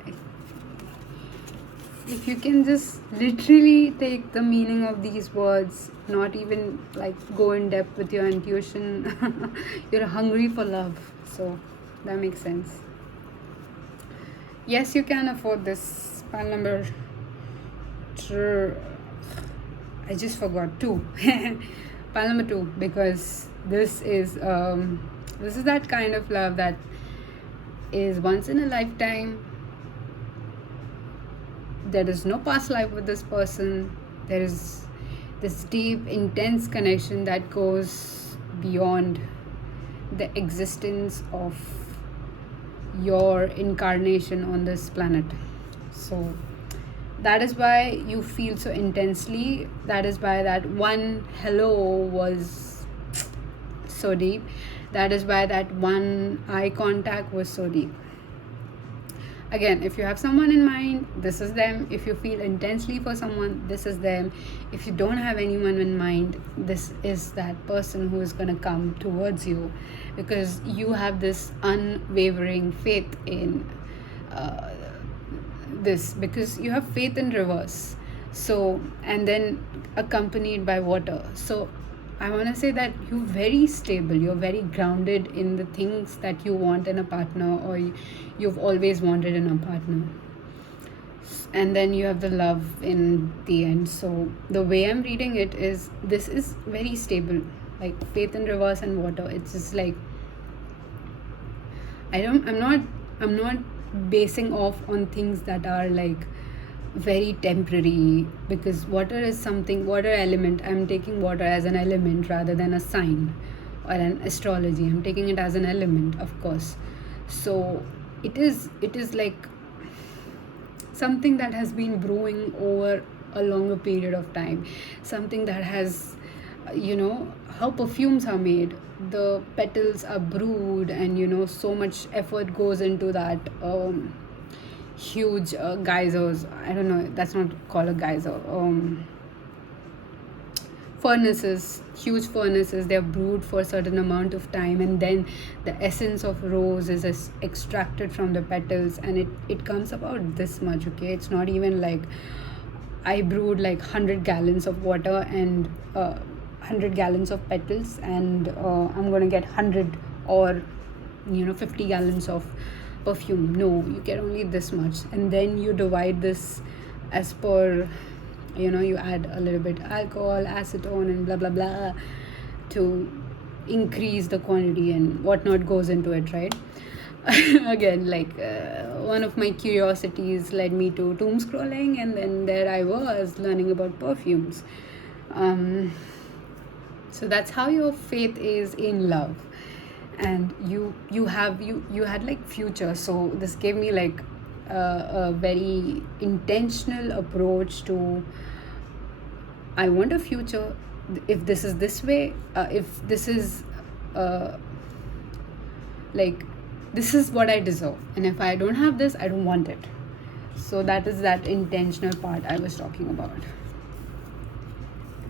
If you can just literally take the meaning of these words, not even like go in depth with your intuition, you're hungry for love. So that makes sense. Yes, you can afford this. Pile number I just forgot 2. Pile number 2, because this is that kind of love that is once in a lifetime. There is no past life with this person. There is this deep, intense connection that goes beyond the existence of your incarnation on this planet. So that is why you feel so intensely. That is why that one hello was so deep. That is why that one eye contact was so deep. Again, if you have someone in mind, this is them. If you feel intensely for someone, this is them. If you don't have anyone in mind, this is that person who is going to come towards you, because you have this unwavering faith in this, because you have faith in reverse. So, and then accompanied by water. So I want to say that you're very stable, you're very grounded in the things that you want in a partner, or you've always wanted in a partner. And then you have the love in the end. So the way I'm reading it is, this is very stable, like faith in reverse and water. It's just like, I'm not basing off on things that are like very temporary, because water element, I'm taking water as an element rather than a sign or an astrology. I'm taking it as an element, of course. So it is like something that has been brewing over a longer period of time, something that has, how perfumes are made. The petals are brewed, and so much effort goes into that. Huge geysers, I don't know, that's not called a geyser, furnaces, huge furnaces. They're brewed for a certain amount of time, and then the essence of rose is extracted from the petals, and it comes about this much. Okay, it's not even like I brewed like 100 gallons of water and 100 gallons of petals, and I'm gonna get 100 or 50 gallons of perfume. No, you get only this much, and then you divide this as per, you add a little bit alcohol, acetone, and blah blah blah to increase the quantity, and whatnot goes into it, right? Again, like one of my curiosities led me to doom scrolling, and then there I was learning about perfumes. So that's how your faith is in love. And you had like future. So this gave me like a very intentional approach to, I want a future. If this is this way, if this is like, this is what I deserve, and if I don't have this, I don't want it. So that is that intentional part I was talking about.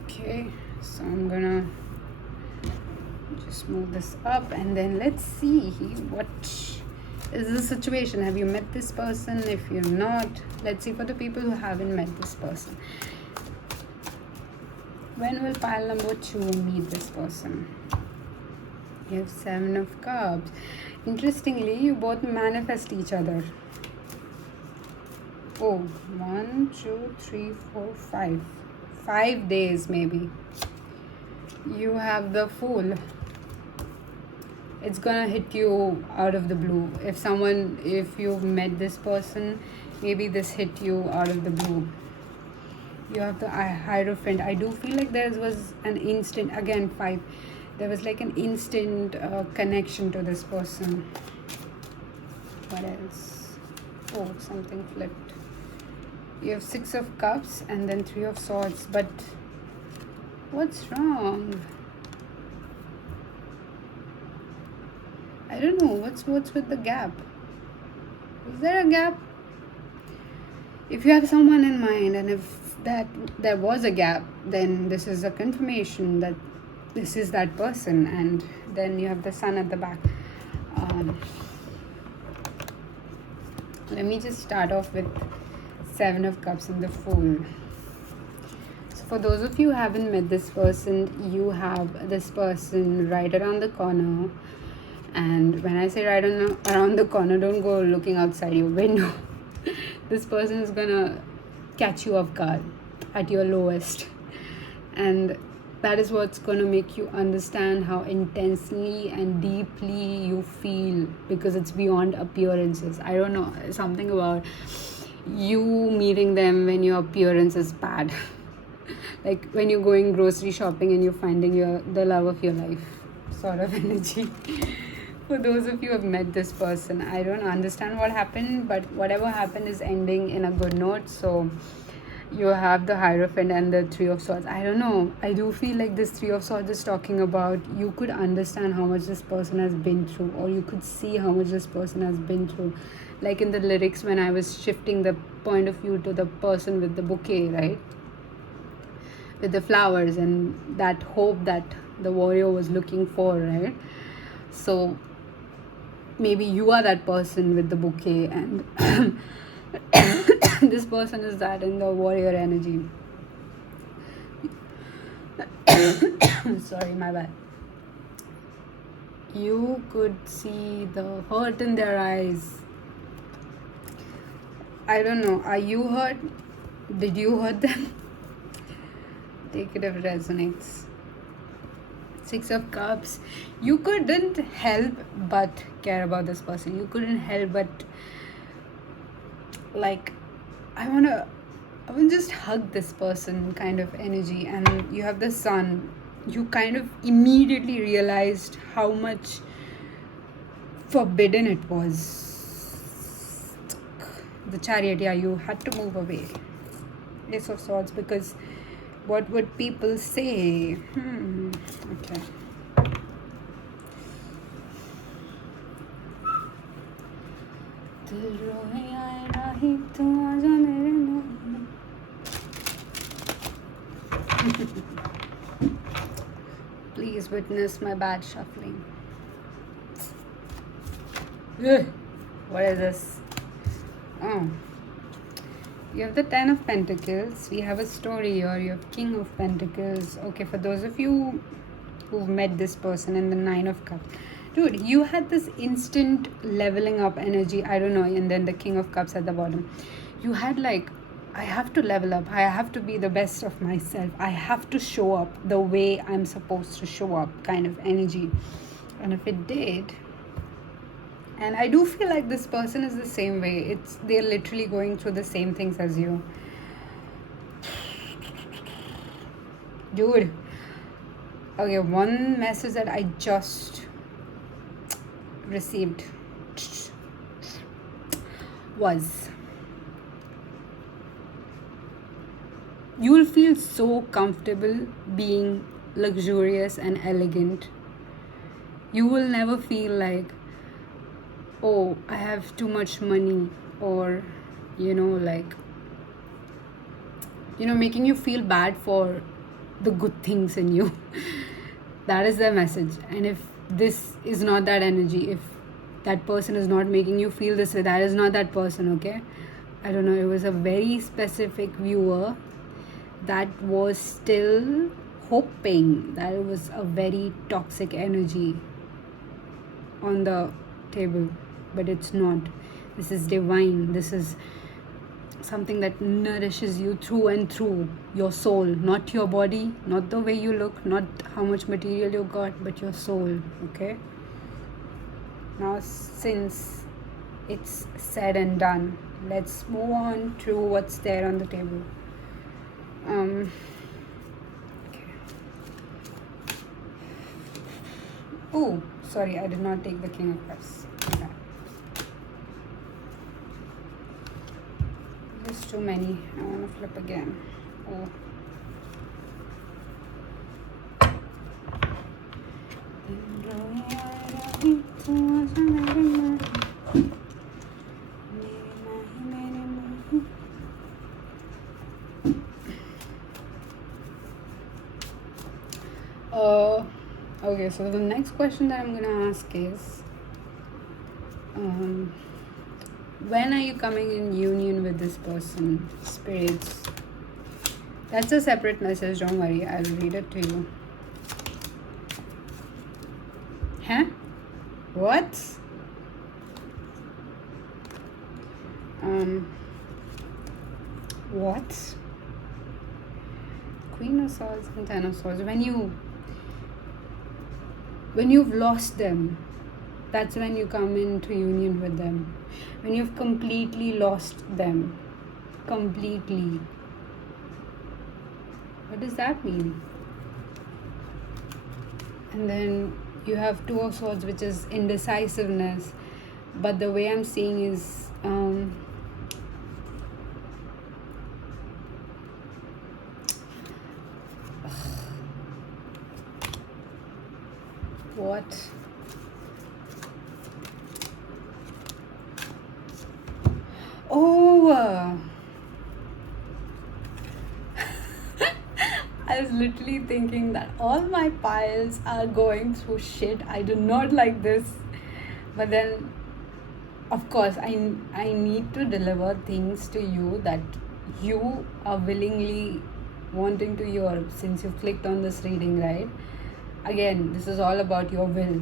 Okay, so I'm gonna just move this up, and then let's see what is the situation. Have you met this person? If you're not, let's see for the people who haven't met this person. When will pile number 2 meet this person? You have 7 of Cups. Interestingly, you both manifest each other. Oh, 1, 2, 3, 4, 5. 5 days maybe. You have the Fool. It's gonna hit you out of the blue. If you've met this person, maybe this hit you out of the blue. You have the Hierophant. I do feel like there was an instant, again 5. There was like an instant connection to this person. What else? Oh, something flipped. You have 6 of Cups and then 3 of Swords. But what's wrong? I don't know. What's with the gap? Is there a gap? If you have someone in mind, and if there was a gap, then this is a confirmation that this is that person. And then you have the Sun at the back. Let me just start off with 7 of Cups and the Fool. So for those of you who haven't met this person, you have this person right around the corner. And when I say right around the corner, don't go looking outside your window. This person is gonna catch you off guard at your lowest. And that is what's gonna make you understand how intensely and deeply you feel, because it's beyond appearances. I don't know, something about you meeting them when your appearance is bad. Like when you're going grocery shopping and you're finding the love of your life sort of energy. For those of you who have met this person, I don't understand what happened, but whatever happened is ending in a good note. So you have the Hierophant and the 3 of Swords. I don't know. I do feel like this 3 of Swords is talking about you could understand how much this person has been through, or you could see how much this person has been through. Like in the lyrics when I was shifting the point of view to the person with the bouquet, right? With the flowers and that hope that the warrior was looking for, right? So maybe you are that person with the bouquet, and this person is that in the warrior energy. Sorry, my bad. You could see the hurt in their eyes. I don't know. Are you hurt? Did you hurt them? Take it if it resonates. 6 of Cups. You couldn't help but care about this person. You couldn't help but like, I wanna just hug this person kind of energy. And you have the Sun. You kind of immediately realized how much forbidden it was. The Chariot, yeah, you had to move away. Ace of Swords, because what would people say? Okay. Please witness my bad shuffling. What is this? Oh. You have the 10 of Pentacles. We have a story here. You have King of Pentacles. Okay, for those of you who've met this person, and the 9 of Cups. Dude, you had this instant leveling up energy. I don't know. And then the King of Cups at the bottom. You had like, I have to level up. I have to be the best of myself. I have to show up the way I'm supposed to show up kind of energy. And if it did... And I do feel like this person is the same way. They're literally going through the same things as you. Dude. Okay, one message that I just received was, you will feel so comfortable being luxurious and elegant. You will never feel like, oh, I have too much money, or, making you feel bad for the good things in you. That is the message. And if this is not that energy, if that person is not making you feel this way, that is not that person, okay? I don't know, it was a very specific viewer that was still hoping that it was a very toxic energy on the table. But it's not. This is divine. This is something that nourishes you through and through. Your soul, not your body, not the way you look, not how much material you got, but your soul, okay? Now, since it's said and done, let's move on to what's there on the table. Okay. Oh, sorry, I did not take the King of Cups. Okay. There's too many. I want to flip again. Oh. Okay, so the next question that I'm gonna ask is, when are you coming in union with this person, spirits? That's a separate message, don't worry, I'll read it to you. Huh? What? What? Queen of Swords and Ten of Swords. When you've lost them, that's when you come into union with them. When you've completely lost them. Completely. What does that mean? And then you have Two of Swords, which is indecisiveness. But the way I'm seeing is what? Oh, I was literally thinking that all my piles are going through shit. I do not like this. But then, of course, I need to deliver things to you that you are willingly wanting to hear, since you clicked on this reading, right? Again, this is all about your will.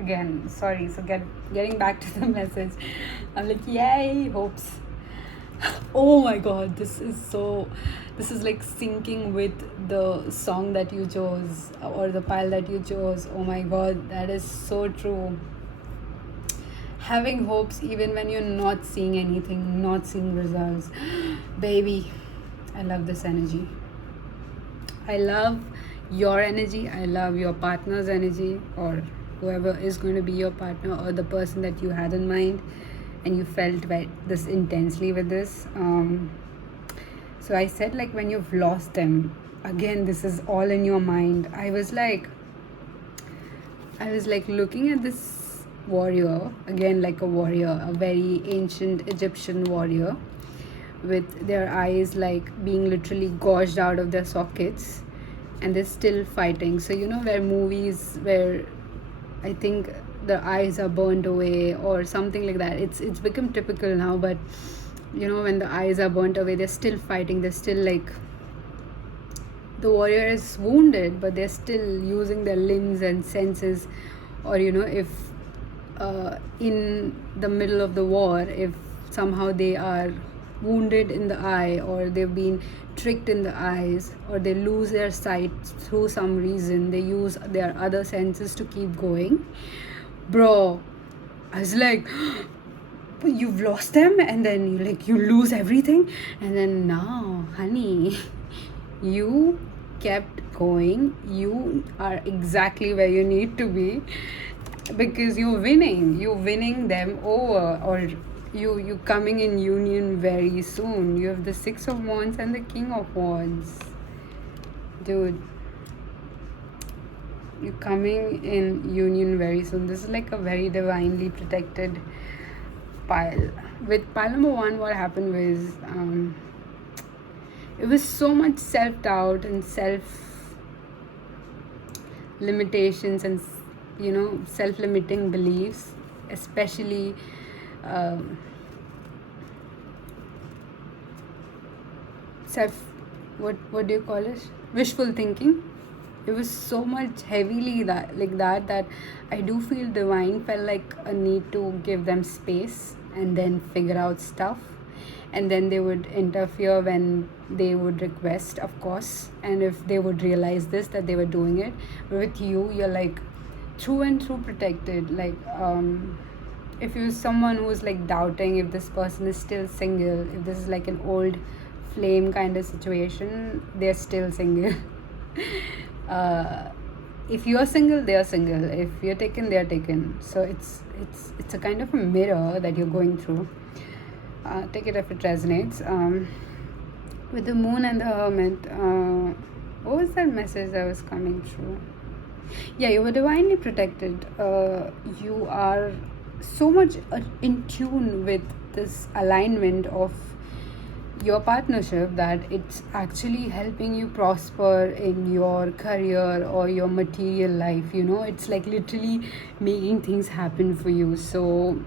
Again, sorry, so getting back to the message, I'm like, yay, hopes. Oh my god, this is like syncing with the song that you chose, or the pile that you chose. Oh my god, that is so true. Having hopes even when you're not seeing anything, not seeing results. Baby, I love this energy. I love your energy. I love your partner's energy, or whoever is going to be your partner, or the person that you had in mind and you felt this intensely with this. So I said, like, when you've lost them, again, this is all in your mind. I was like looking at this warrior, again, like a warrior, a very ancient Egyptian warrior, with their eyes like being literally gouged out of their sockets, and they're still fighting. So you know, where movies where I think the eyes are burnt away or something like that, it's become typical now. But you know, when the eyes are burnt away, they're still fighting. They're still like, the warrior is wounded, but they're still using their limbs and senses. Or you know, if in the middle of the war, if somehow they are wounded in the eye, or they've been tricked in the eyes, or they lose their sight through some reason, they use their other senses to keep going. Bro, I was like, you've lost them, and then you lose everything, and then now, honey, you kept going. You are exactly where you need to be, because you're winning them over. Or you coming in union very soon. You have the Six of Wands and the King of Wands. Dude, you're coming in union very soon. This is like a very divinely protected pile. With pile number 1, what happened was, it was so much self-doubt and self-limitations, and you know, self-limiting beliefs, especially what do you call it, wishful thinking. It was so much heavily that I do feel divine felt like a need to give them space and then figure out stuff, and then they would interfere when they would request, of course, and if they would realize this, that they were doing it. But with you, you're like through and through protected. Like, if you're someone who's like doubting if this person is still single, if this is like an old flame kind of situation, they're still single. if you're single, they're single. If you're taken, they're taken. So it's a kind of a mirror that you're going through. Take it if it resonates. With the moon and the hermit, what was that message that was coming through? Yeah, you were divinely protected. You are so much in tune with this alignment of your partnership that it's actually helping you prosper in your career or your material life. It's like literally making things happen for you. So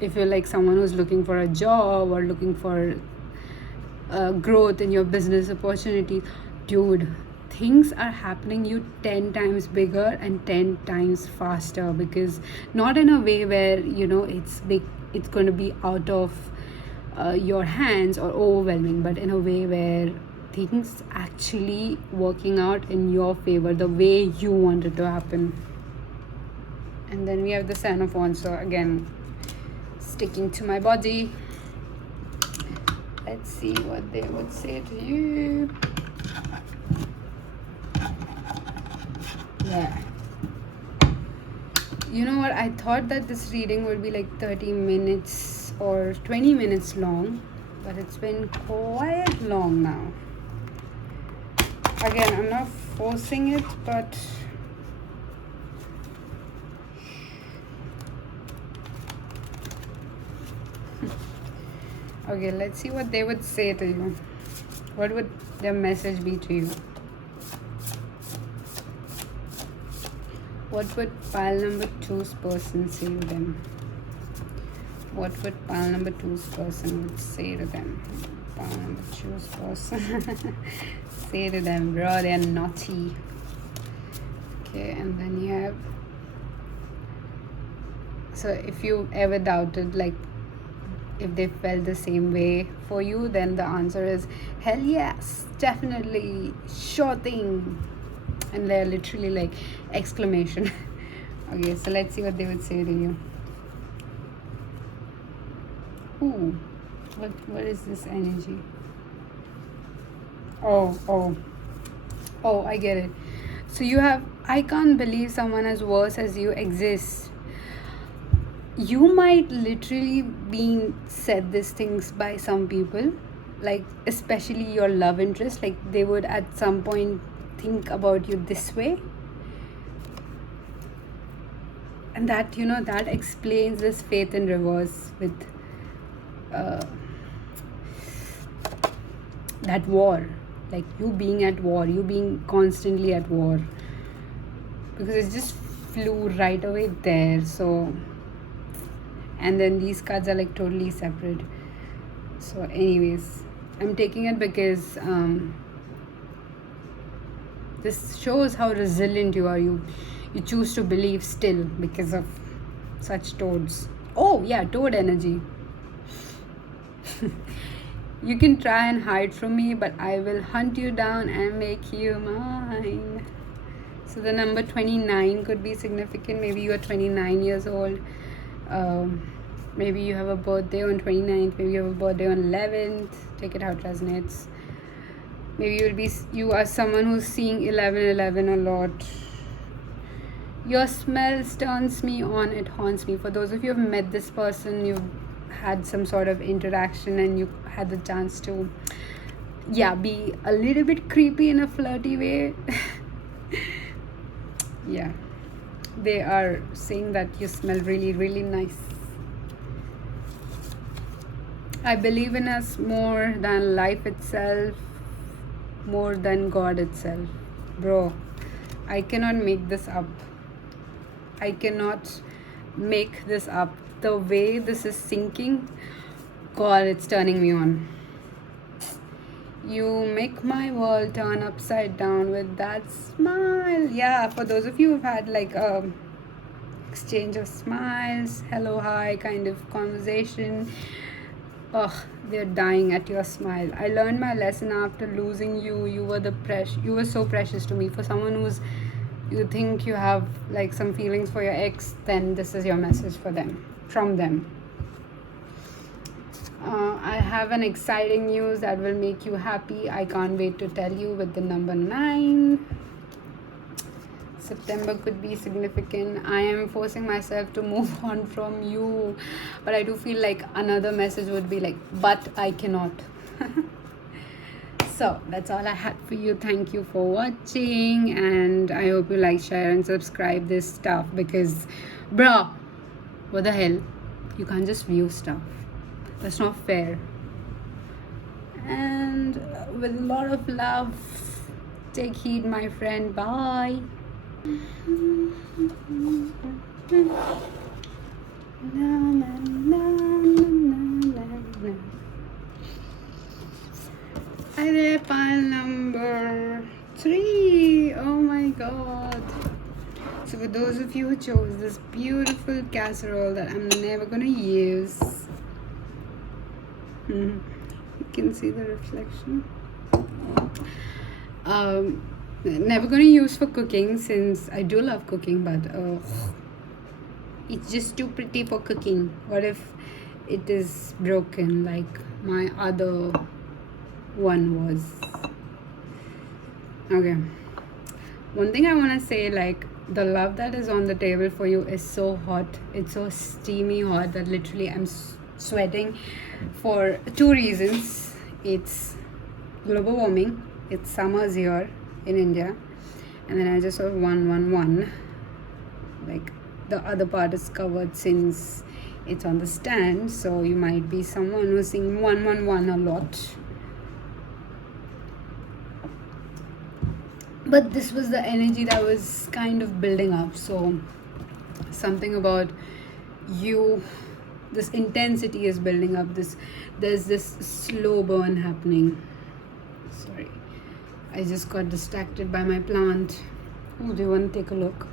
if you're like someone who's looking for a job or looking for growth in your business opportunity, dude, things are happening you 10 times bigger and 10 times faster, because not in a way where it's big, it's going to be out of your hands or overwhelming, but in a way where things actually working out in your favor the way you want it to happen. And then we have the Sign of Wands. So again, sticking to my body, let's see what they would say to you. Yeah, you know what, I thought that this reading would be like 30 minutes or 20 minutes long, but it's been quite long now. Again, I'm not forcing it, but okay, let's see what they would say to you. What would their message be to you? What would pile number 2's person say to them? What would pile number 2's person would say to them? Pile number 2's person say to them, bro, they're naughty. Okay, and then you have, so if you ever doubted, like if they felt the same way for you, then the answer is hell yes, definitely, sure thing. And they're literally like exclamation. Okay, so let's see what they would say to you. Ooh, what is this energy? Oh, I get it. So you have, I can't believe someone as worse as you exists. You might literally being said these things by some people, like especially your love interest, like they would at some point think about you this way, and that that explains this faith in reverse with that war, like you being at war, you being constantly at war, because it just flew right away there. So, and then these cards are like totally separate. So anyways, I'm taking it because this shows how resilient you are. You choose to believe still because of such toads. Oh yeah, toad energy. You can try and hide from me, but I will hunt you down and make you mine. So the number 29 could be significant. Maybe you are 29 years old. Maybe you have a birthday on 29th. Maybe you have a birthday on 11th. Take it how it resonates. Maybe you are someone who's seeing 1111 a lot. Your smell turns me on, it haunts me. For those of you who have met this person, you've had some sort of interaction and you had the chance to be a little bit creepy in a flirty way. Yeah, they are saying that you smell really, really nice. I believe in us more than life itself, more than God itself. Bro, I cannot make this up. I cannot make this up. The way this is sinking, God, it's turning me on. You make my world turn upside down with that smile. Yeah, for those of you who've had like a exchange of smiles, hello, hi kind of conversation, they're dying at your smile. I learned my lesson after losing you. You were so precious to me. For someone you think you have like some feelings for your ex, then this is your message for them, from them. I have an exciting news that will make you happy. I can't wait to tell you with the number 9. September could be significant. I am forcing myself to move on from you, but I do feel like another message would be like, but I cannot. So that's all I had for you. Thank you for watching, and I hope you like, share, and subscribe this stuff, because bruh, what the hell, you can't just view stuff. That's not fair. And with a lot of love, take heed, my friend. Bye. Hi there, pile number 3. Oh my god. So for those of you who chose this beautiful casserole that I'm never gonna use, you can see the reflection. Never gonna use for cooking, since I do love cooking, but it's just too pretty for cooking. What if it is broken like my other one was? Okay, one thing I want to say, like, the love that is on the table for you is so hot. It's so steamy hot that literally I'm sweating for 2 reasons. It's global warming, it's summers here in India, and then I just saw 111, like the other part is covered since it's on the stand, so you might be someone who's seeing 111 a lot. But this was the energy that was kind of building up. So something about you, this intensity is building up. There's this slow burn happening. Sorry, I just got distracted by my plant. Oh, do you want to take a look?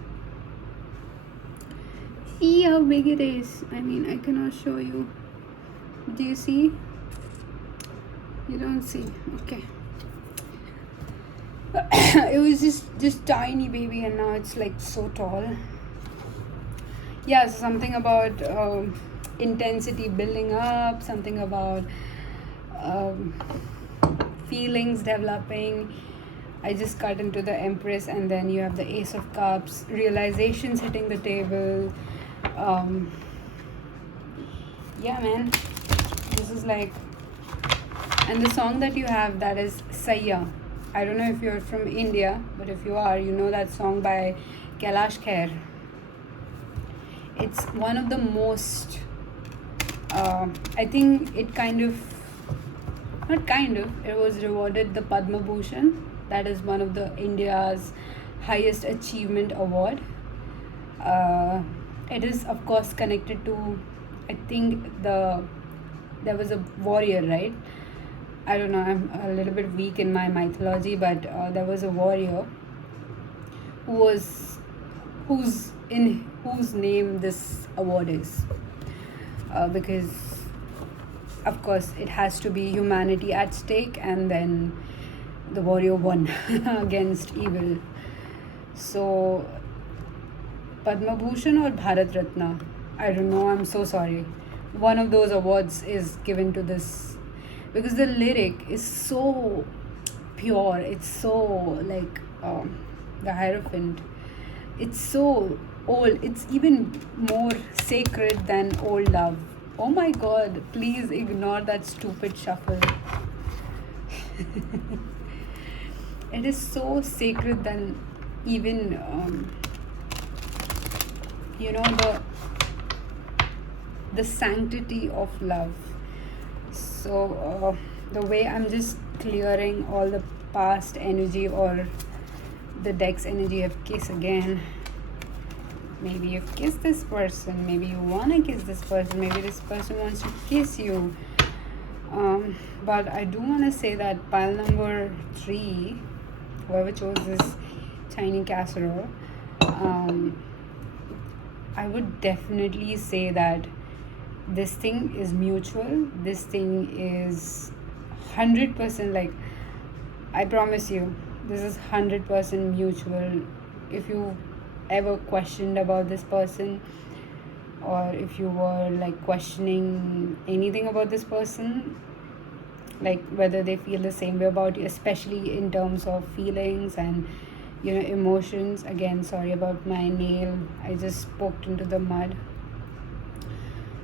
See how big it is. I mean, I cannot show you. Do you see? You don't see. Okay. It was just tiny baby, and now it's like so tall. Yeah, so something about intensity building up, something about feelings developing. I just cut into the Empress, and then you have the Ace of Cups, realizations hitting the table. Yeah, man, this is like, and the song that you have, that is Saiyyan. I don't know if you're from India, but if you are, you know that song by Kailash, Kher. It's one of the most, I think it it was rewarded the Padma Bhushan. That is one of the India's highest achievement award. It is of course connected to, I think there was a warrior, right? I don't know, I'm a little bit weak in my mythology, but there was a warrior whose name this award is, because of course it has to be humanity at stake, and then the warrior won against evil. So Padma Bhushan or Bharat Ratna, I don't know, I'm so sorry, one of those awards is given to this, because the lyric is so pure. It's so like the Hierophant, it's so old, it's even more sacred than old love. Oh my god, please ignore that stupid shuffle. It is so sacred than even the sanctity of love. So the way I'm just clearing all the past energy, or the deck's energy of kiss again. Maybe you've kissed this person, maybe you want to kiss this person, maybe this person wants to kiss you. But I do want to say that pile number 3, whoever chose this tiny casserole, I would definitely say that this thing is mutual. This thing is 100%, like, I promise you, this is 100% mutual. If you ever questioned about this person, or if you were like questioning anything about this person, like whether they feel the same way about you, especially in terms of feelings and emotions. Again, sorry about my nail, I just poked into the mud.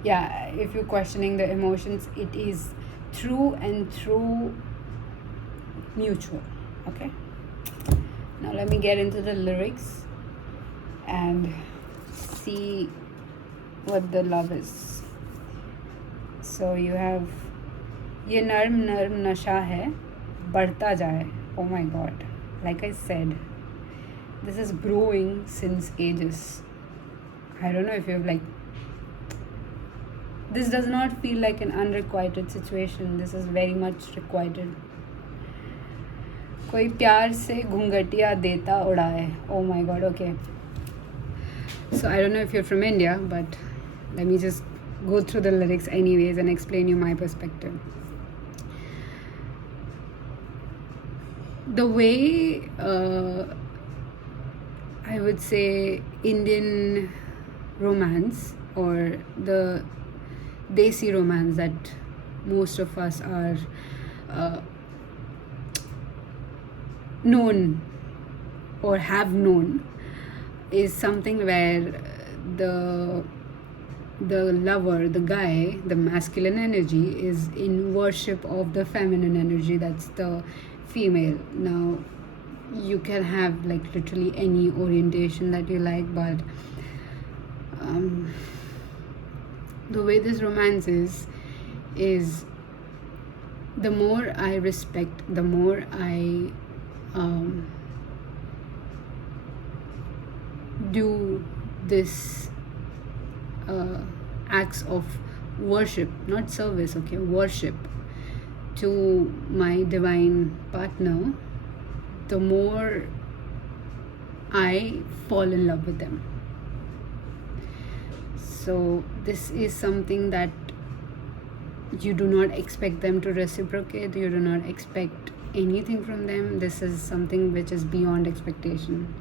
Yeah, if you're questioning the emotions, it is true and true mutual. Okay, now let me get into the lyrics and see what the love is. So you have ये नर्म नर्म नशा है बढ़ता जाए. Oh my god, like I said, this is brewing since ages. I don't know if you've this does not feel like an unrequited situation. This is very much requited. कोई प्यार से घूंघटिया देता उड़ाए. Oh my god, okay. So I don't know if you're from India, but let me just go through the lyrics anyways and explain you my perspective. The way I would say Indian romance, or the desi romance that most of us are known or have known, is something where the lover, the guy, the masculine energy is in worship of the feminine energy, that's the female. Now you can have literally any orientation that you like, but the way this romance is the more I respect, the more I do this acts of worship, not service, okay, worship to my divine partner, the more I fall in love with them. So this is something that you do not expect them to reciprocate, you do not expect anything from them. This is something which is beyond expectation.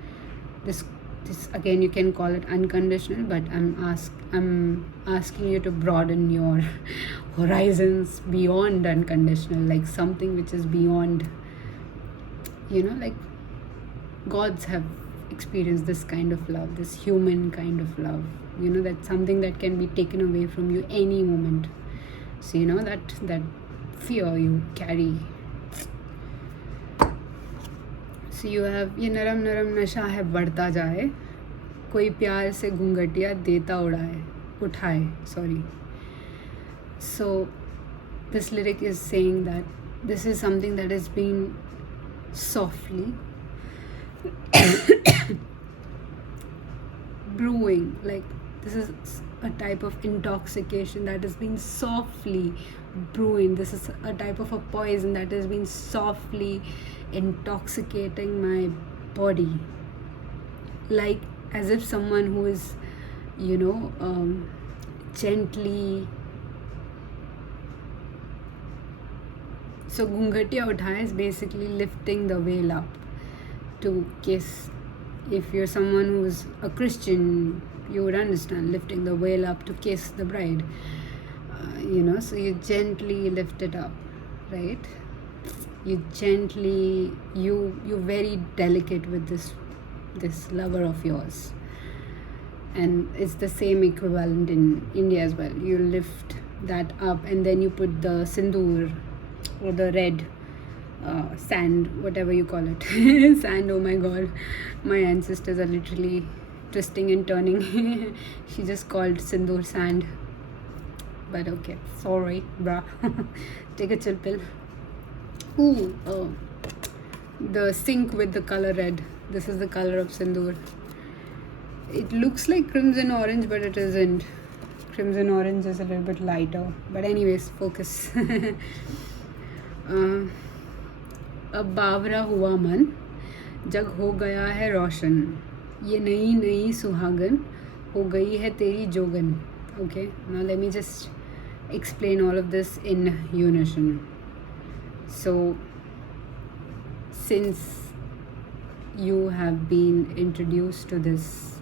This again, you can call it unconditional, but I'm asking you to broaden your horizons beyond unconditional, like something which is beyond, gods have experienced this kind of love, this human kind of love, that's something that can be taken away from you any moment. So that fear you carry. So you have ये नरम नरम नशा है बढ़ता जाए, कोई प्यार से घूंघटिया देता उठाए. Sorry. So this lyric is saying that this is something that has been softly brewing, this is a type of intoxication that has been softly brewing. This is a type of a poison that has been softly intoxicating my body, like as if someone who is gently. So ghungatiya uthaye is basically lifting the veil up to kiss. If you're someone who's a Christian, you would understand lifting the veil up to kiss the bride. So you gently lift it up, right? You gently, you're very delicate with this lover of yours, and it's the same equivalent in India as well. You lift that up, and then you put the sindoor or the red sand, whatever you call it. Sand, oh my god, my ancestors are literally twisting and turning. She just called sindoor sand, but okay, sorry brah. Take a chill pill. The sink with the color red, this is the color of sindoor. It looks like crimson orange, but it isn't. Crimson orange is a little bit lighter, but anyways, focus. अब बावरा हुआ मन, जग हो गया है रोशन, ये नई नई सुहागन हो गई है तेरी जोगन. Okay, now let me just explain all of this in unison. So since you have been introduced to this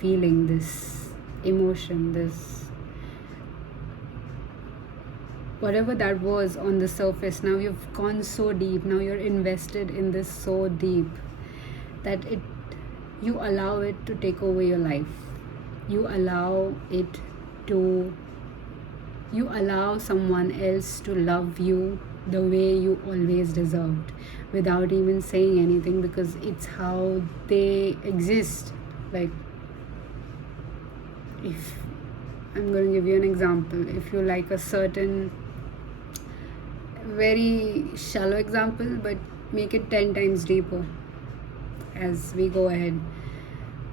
feeling, this emotion, this whatever that was on the surface, now you've gone so deep, now you're invested in this so deep, that you allow it to take over your life. You allow someone else to love you the way you always deserved, without even saying anything, because it's how they exist. Like, if I'm going to give you an example, if you like a certain, very shallow example, but make it 10 times deeper as we go ahead.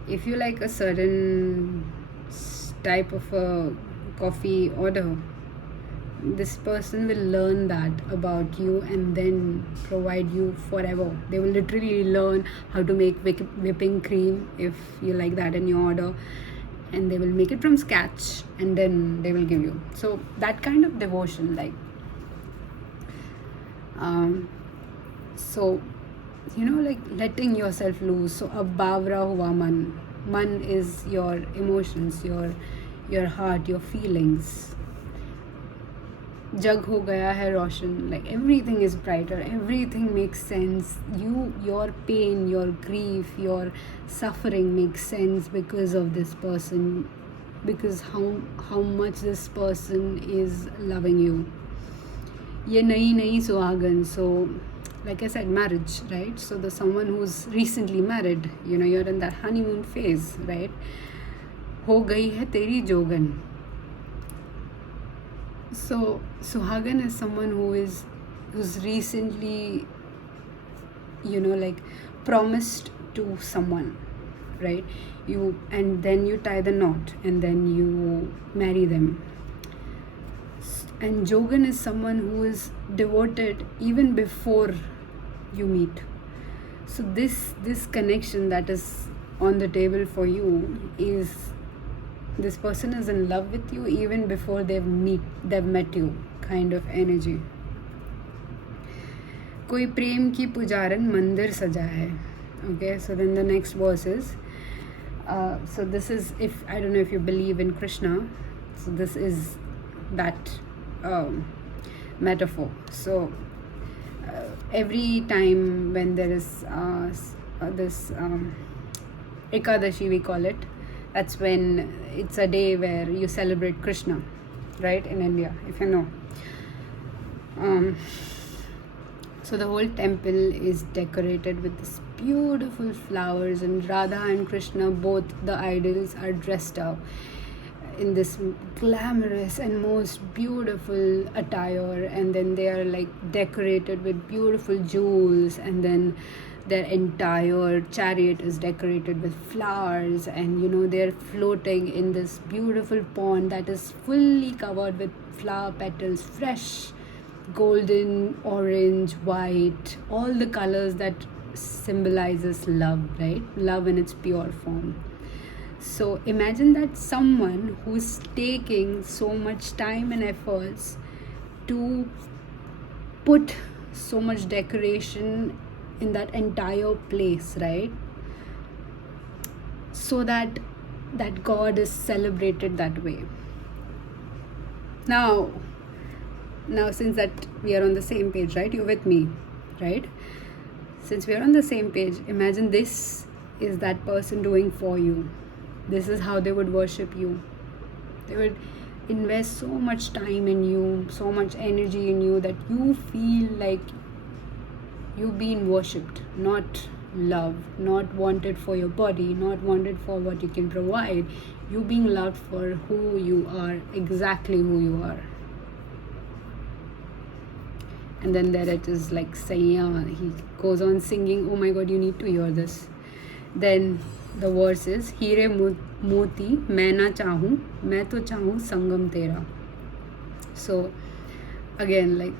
If you like a certain type of a coffee order, this person will learn that about you and then provide you forever. They will literally learn how to make whipping cream, if you like that in your order, and they will make it from scratch and then they will give you. So that kind of devotion, like, so, you know, like letting yourself loose. So ab bawra hua man is your emotions, your heart, your feelings. Jug ho gaya hai roshan, like everything is brighter, everything makes sense. Your pain, your grief, your suffering makes sense because of this person, because how much this person is loving you. Ye nayi suhagan. So like I said, marriage, right? So the someone who's recently married, you know, you're in that honeymoon phase, right? Ho gayi hai teri jogan. So suhagan is someone who's recently, you know, like promised to someone, right? And then you tie the knot and then you marry them. And jogan is someone who is devoted even before you meet. So this connection that is on the table for you is, this person is in love with you even before they've met you, kind of energy. Koi prem ki pujaran mandir saja hai. Okay, so then the next verse is, so this is, if I don't know if you believe in Krishna, so this is that metaphor. So every time when there is this Ekadashi, we call it, that's when it's a day where you celebrate Krishna, right, in India, if you know. So the whole temple is decorated with this beautiful flowers, and Radha and Krishna, both the idols, are dressed up in this glamorous and most beautiful attire, and then they are like decorated with beautiful jewels, and then their entire chariot is decorated with flowers, and you know, they're floating in this beautiful pond that is fully covered with flower petals, fresh golden, orange, white, all the colors that symbolizes love, right? Love in its pure form. So imagine that someone who's taking so much time and efforts to put so much decoration in that entire place, right? So that God is celebrated that way. Now since that we are on the same page, right? You're with me, right? Since we are on the same page, imagine this is that person doing for you. This is how they would worship you. They would invest so much time in you, so much energy in you, that you feel like you've been worshipped, not loved, not wanted for your body, not wanted for what you can provide. You being loved for who you are, exactly who you are. And then there it is, like Saiyyan, he goes on singing. Oh my God, you need to hear this. Then the verse is, Hire moti main na chahu, main to chahu sangam tera. So again, like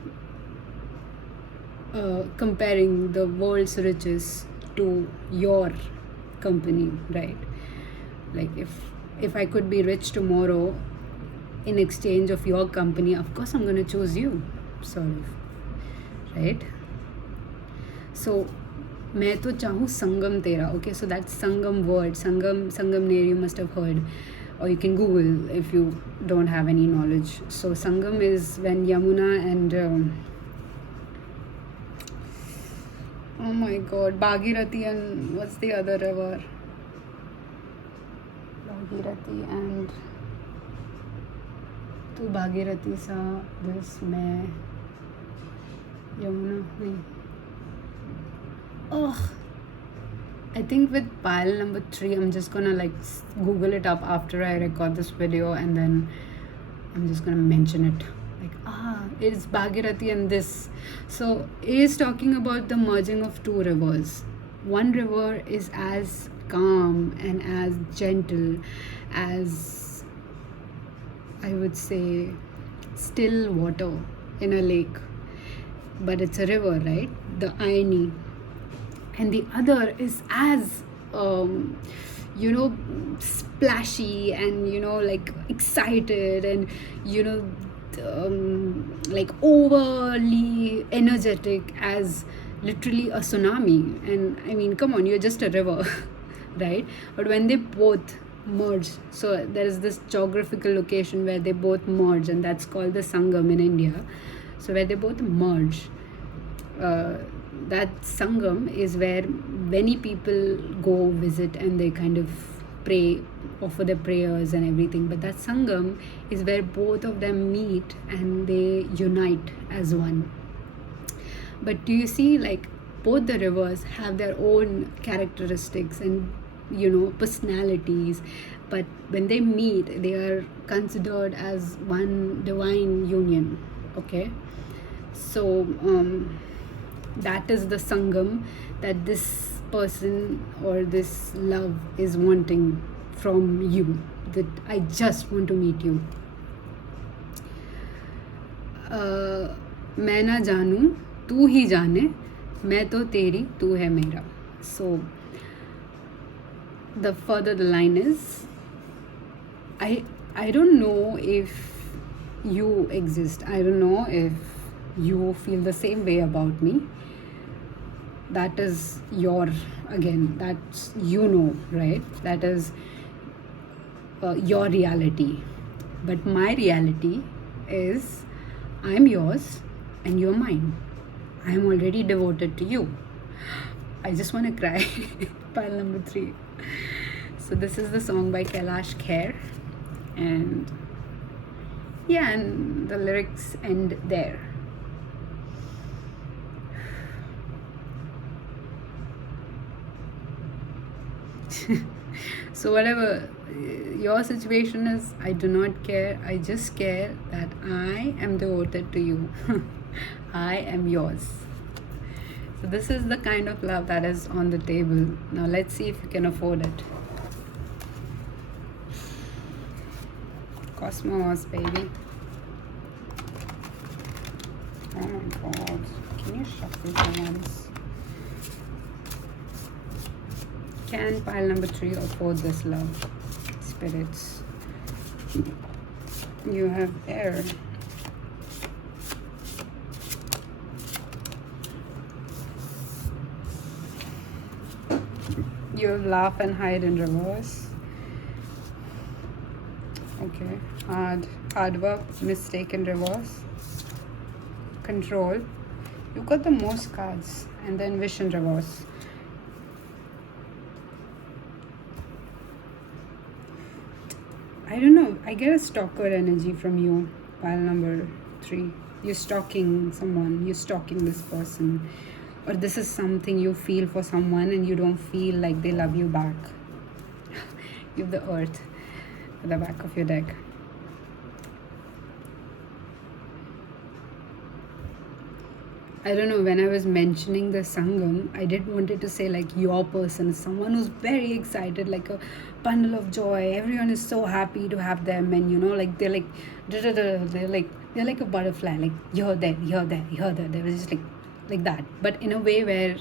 comparing the world's riches to your company, right? Like if I could be rich tomorrow in exchange of your company, of course I'm going to choose you, sort of, right? So मैं तो चाहूँ संगम तेरा. Okay, so that's sangam word, sangam near, you must have heard, or you can Google if you don't have any knowledge. So sangam is when Yamuna and Oh my god, Bhagirathi and what's the other river? Bhagirathi and तू भागीरथी सा this मैं यमुना नहीं. Oh, I think with pile number 3, I'm just gonna like Google it up after I record this video, and then I'm just gonna mention it. Like, it's Bhagirathi and this. So it is talking about the merging of two rivers. One river is as calm and as gentle as, I would say, still water in a lake. But it's a river, right? The irony. And the other is as splashy and like excited and like overly energetic as literally a tsunami. And I mean, come on, you're just a river. Right? But when they both merge, so there is this geographical location where they both merge, and that's called the Sangam in India. So where they both merge, that Sangam is where many people go visit and they kind of pray, offer their prayers and everything. But that Sangam is where both of them meet and they unite as one. But do you see, like, both the rivers have their own characteristics and personalities, but when they meet, they are considered as one divine union. Okay, so that is the Sangam that this person or this love is wanting from you, that I just want to meet you. मैं ना जानूं तू ही जाने, मैं तो तेरी तू है मेरा. So the further the line is, I don't know if you exist. I don't know if you feel the same way about me. That is that's right? That is your reality. But my reality is, I'm yours and you're mine. I'm already devoted to you. I just want to cry. Pile number 3. So this is the song by Kailash, Kher, and yeah, and the lyrics end there. So whatever your situation is, I do not care. I just care that I am devoted to you. I am yours. So this is the kind of love that is on the table. Now let's see if you can afford it. Cosmos, baby. Oh my god. Can you shuffle for once? Can pile number 3 afford this love? Spirits. You have air. You have laugh and hide in reverse. Okay. Hard work, mistake in reverse. Control. You got the most cards. And then wish in reverse. I don't know. I get a stalker energy from you. Pile number 3. You're stalking someone. You're stalking this person. Or this is something you feel for someone and you don't feel like they love you back. You have the earth at the back of your deck. I don't know, when I was mentioning the Sangam, I did wanted to say like your person, someone who's very excited, like a bundle of joy. Everyone is so happy to have them, and like they're like they're like a butterfly, like you're there, you're there, you're there. They were just like that, but in a way where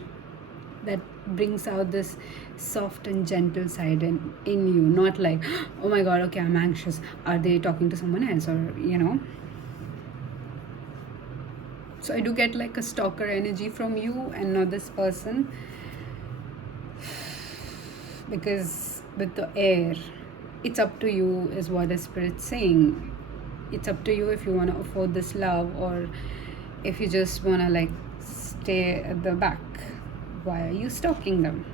that brings out this soft and gentle side in you, not like, oh my god, okay, I'm anxious. Are they talking to someone else, or So I do get like a stalker energy from you and not this person, because with the air, it's up to you is what the spirit's saying. It's up to you if you want to afford this love, or if you just want to like stay at the back. Why are you stalking them?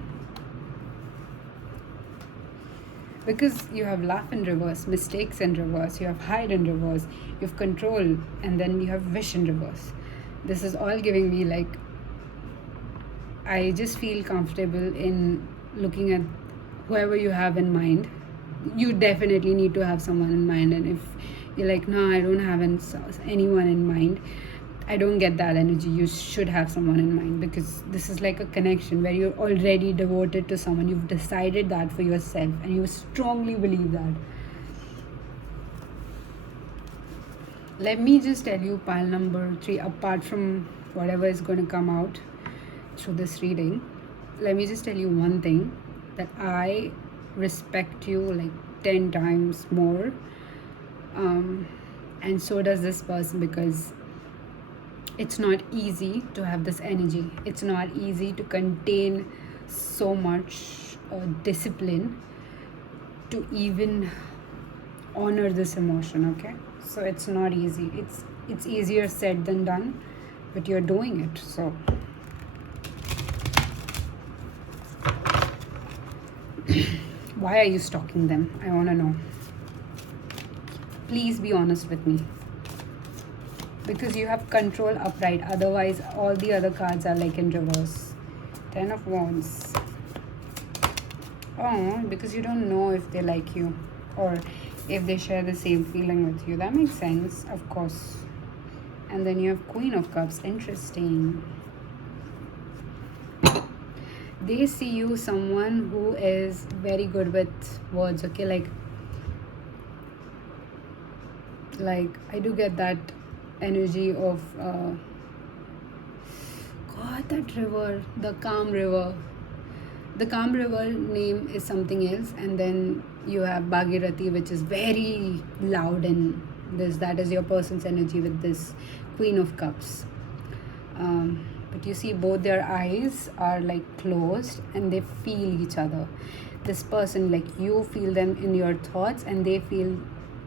Because you have laugh in reverse, mistakes in reverse, you have hide in reverse, you have control, and then you have wish in reverse. This is all giving me like, I just feel comfortable in looking at whoever you have in mind. You definitely need to have someone in mind, and if you're like, no, I don't have anyone in mind, I don't get that energy. You should have someone in mind, because this is like a connection where you're already devoted to someone. You've decided that for yourself and you strongly believe that. Let me just tell you, pile number 3, apart from whatever is going to come out through this reading, let me just tell you one thing, that I respect you like 10 times more, and so does this person, because it's not easy to have this energy. It's not easy to contain so much discipline to even honor this emotion, okay? So it's not easy. It's easier said than done, but you're doing it. So why are you stalking them? I want to know. Please be honest with me. Because you have control upright, otherwise all the other cards are like in reverse. 10 of Wands. Oh, because you don't know if they like you or if they share the same feeling with you. That makes sense, of course. And then you have Queen of Cups. Interesting. They see you someone who is very good with words, okay? Like I do get that energy of God, that river, the calm river. The calm river name is something else, and then you have Bhagirathi, which is very loud, and that is your person's energy with this Queen of Cups. But you see both their eyes are like closed and they feel each other. This person, like you feel them in your thoughts and they feel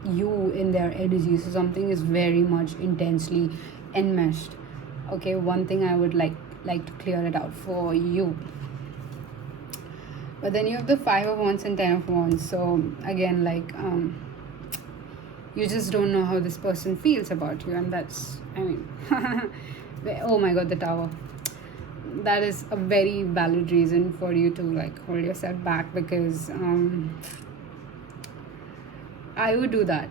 you in their energy. So something is very much intensely enmeshed. Okay, one thing I would like to clear it out for you. But then you have the 5 of Wands and 10 of Wands. So again, like you just don't know how this person feels about you, and that's, I mean oh my God, the Tower. That is a very valid reason for you to like hold yourself back, because I would do that.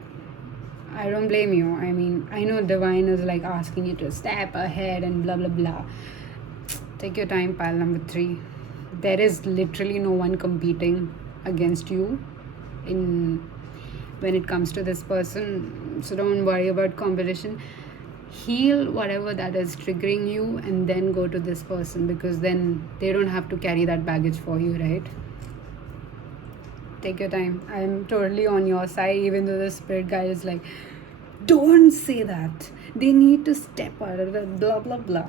I don't blame you. I mean, I know Divine is like asking you to step ahead and blah blah blah. Take your time, pile number 3. There is literally no one competing against you when it comes to this person. So don't worry about competition. Heal whatever that is triggering you and then go to this person, because then they don't have to carry that baggage for you, right? Take your time. I'm totally on your side, even though the spirit guide is like, don't say that. They need to step out of it, blah blah blah.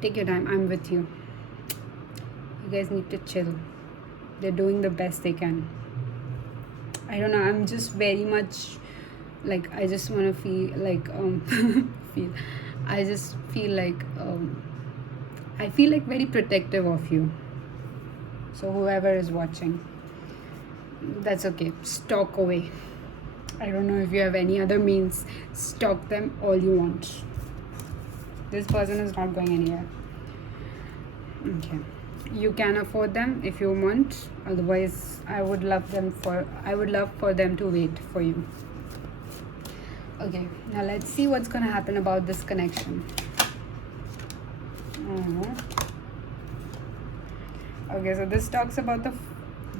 Take your time. I'm with you. You guys need to chill. They're doing the best they can. I don't know. I'm just very much like, I just want to feel like I just feel like I feel like very protective of you. So whoever is watching, that's okay. Stalk away. I don't know if you have any other means. Stalk them all you want. This person is not going anywhere. Okay. You can afford them if you want. Otherwise, I would love for them to wait for you. Okay, now let's see what's gonna happen about this connection. Okay, so this talks about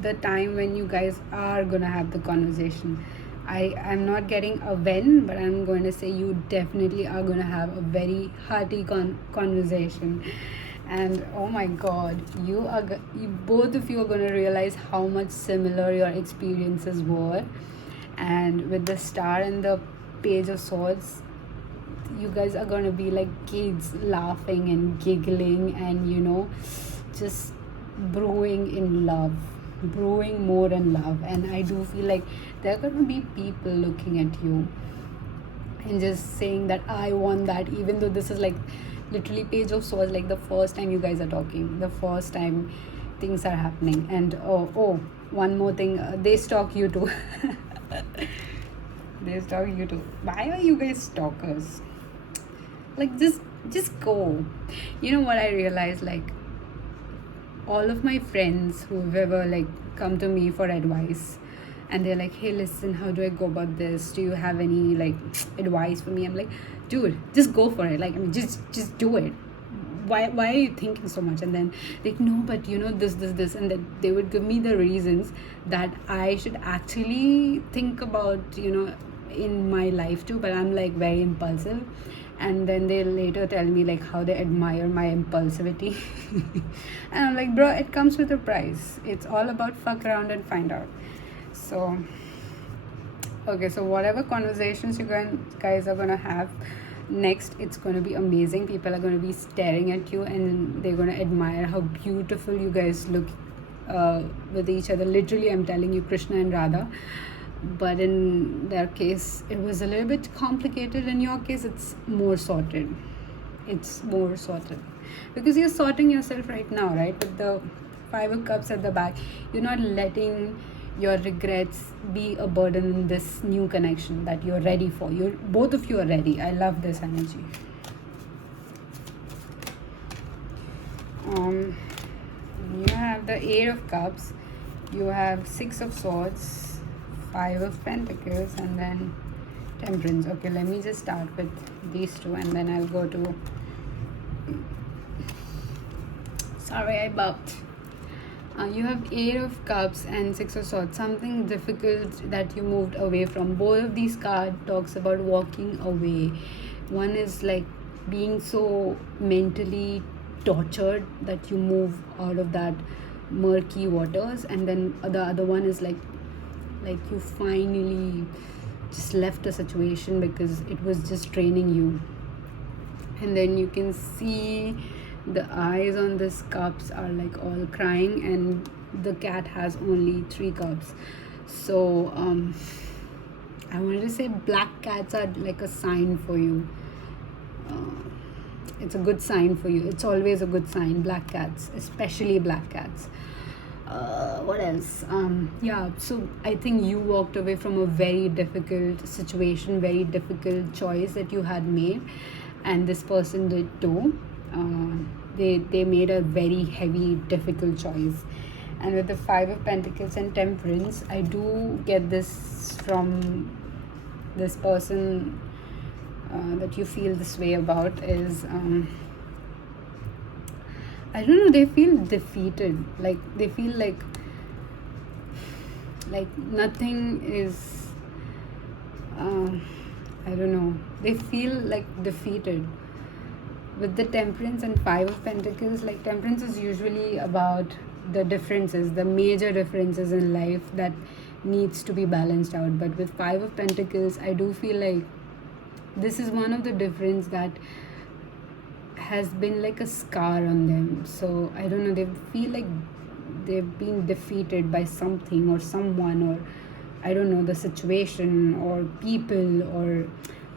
the time when you guys are gonna have the conversation. I'm not getting a when, but I'm going to say you definitely are gonna have a very hearty conversation. And oh my God, you both of you are gonna realize how much similar your experiences were. And with the Star and the Page of Swords, you guys are gonna be like kids, laughing and giggling and just brewing more in love. And I do feel like there are gonna be people looking at you and just saying that I want that, even though this is like literally Page of Swords, like the first time you guys are talking, the first time things are happening. And one more thing, they stalk you too. They stalk you too. Why are you guys stalkers? Like, just go. You know what I realized? Like, all of my friends who've ever like come to me for advice, and they're like, hey, listen, how do I go about this? Do you have any like advice for me? I'm like, dude, just go for it. Like, I mean, just do it. Why are you thinking so much? And then like, no, but you know, this, and then they would give me the reasons that I should actually think about, you know, in my life too. But I'm like very impulsive, and then they later tell me like how they admire my impulsivity. And I'm like, bro, it comes with a price. It's all about fuck around and find out. So okay, so whatever conversations you guys are gonna have next, it's going to be amazing. People are going to be staring at you, and they're going to admire how beautiful you guys look with each other. Literally, I'm telling you, Krishna and Radha. But in their case, it was a little bit complicated. In your case, it's more sorted. It's more sorted because you're sorting yourself right now, right? With the 5 of Cups at the back, you're not letting your regrets be a burden in this new connection that you're ready for. Both of you are ready. I love this energy. You have the 8 of Cups, you have 6 of Swords, 5 of Pentacles, and then Temperance. Okay, let me just start with these two, and then I'll go to... Sorry, I burped. You have 8 of Cups and 6 of Swords. Something difficult that you moved away from. Both of these cards talks about walking away. One is like being so mentally tortured that you move out of that murky waters, and then the other one is like you finally just left a situation because it was just draining you. And then you can see the eyes on this cups are like all crying, and the cat has only 3 cups. So I wanted to say black cats are like a sign for you. It's a good sign for you. It's always a good sign, black cats, especially black cats. What else? Yeah, so I think you walked away from a very difficult situation, very difficult choice that you had made, and this person did too. They made a very heavy, difficult choice. And with the 5 of Pentacles and Temperance, I do get this from this person that you feel this way about is I don't know, they feel defeated. Like they feel like nothing is I don't know, they feel like defeated. With the Temperance and 5 of Pentacles, like Temperance is usually about the differences, the major differences in life that needs to be balanced out. But with 5 of Pentacles, I do feel like this is one of the difference that has been like a scar on them. So I don't know, they feel like they've been defeated by something or someone, or I don't know, the situation or people or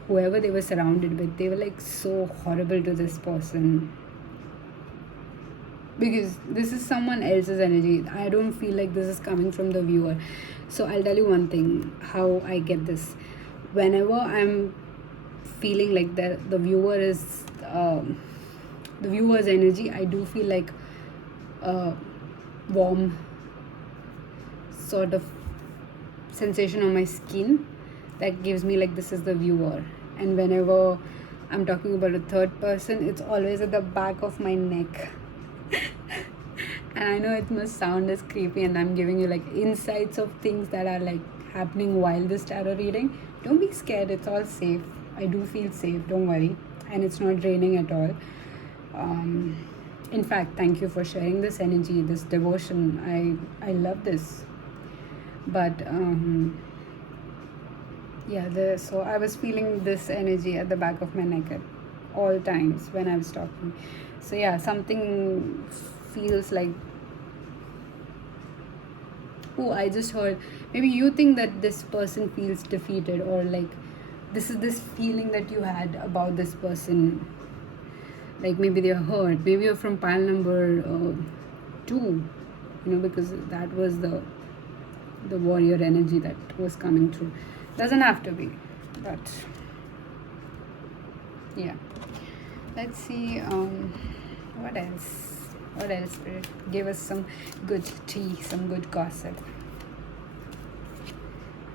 whoever they were surrounded with. They were like so horrible to this person, because this is someone else's energy. I don't feel like this is coming from the viewer. So I'll tell you one thing, how I get this. Whenever I'm feeling like the viewer is the viewer's energy, I do feel like a warm sort of sensation on my skin that gives me like this is the viewer. And whenever I'm talking about a third person, it's always at the back of my neck. And I know it must sound as creepy, and I'm giving you like insights of things that are like happening while this tarot reading. Don't be scared, it's all safe. I do feel safe, don't worry. And it's not draining at all. In fact, thank you for sharing this energy, this devotion. I love this. But yeah, so I was feeling this energy at the back of my neck at all times when I was talking. So yeah, something feels like, oh, I just heard, maybe you think that this person feels defeated, or like this is this feeling that you had about this person. Like maybe they're hurt, maybe you're from pile number 2, because that was the warrior energy that was coming through. Doesn't have to be, but yeah. Let's see, what else, Spirit? Give us some good tea, some good gossip.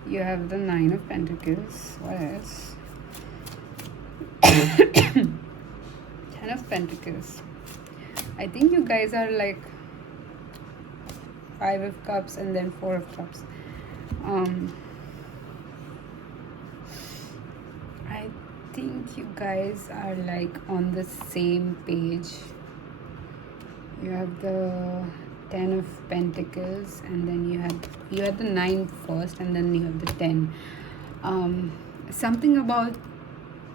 You have the 9 of Pentacles. What else? 10 of Pentacles. I think you guys are like 5 of Cups and then 4 of Cups. I think you guys are like on the same page. You have the 10 of Pentacles, and then you had the 9 first, and then you have the 10. Something about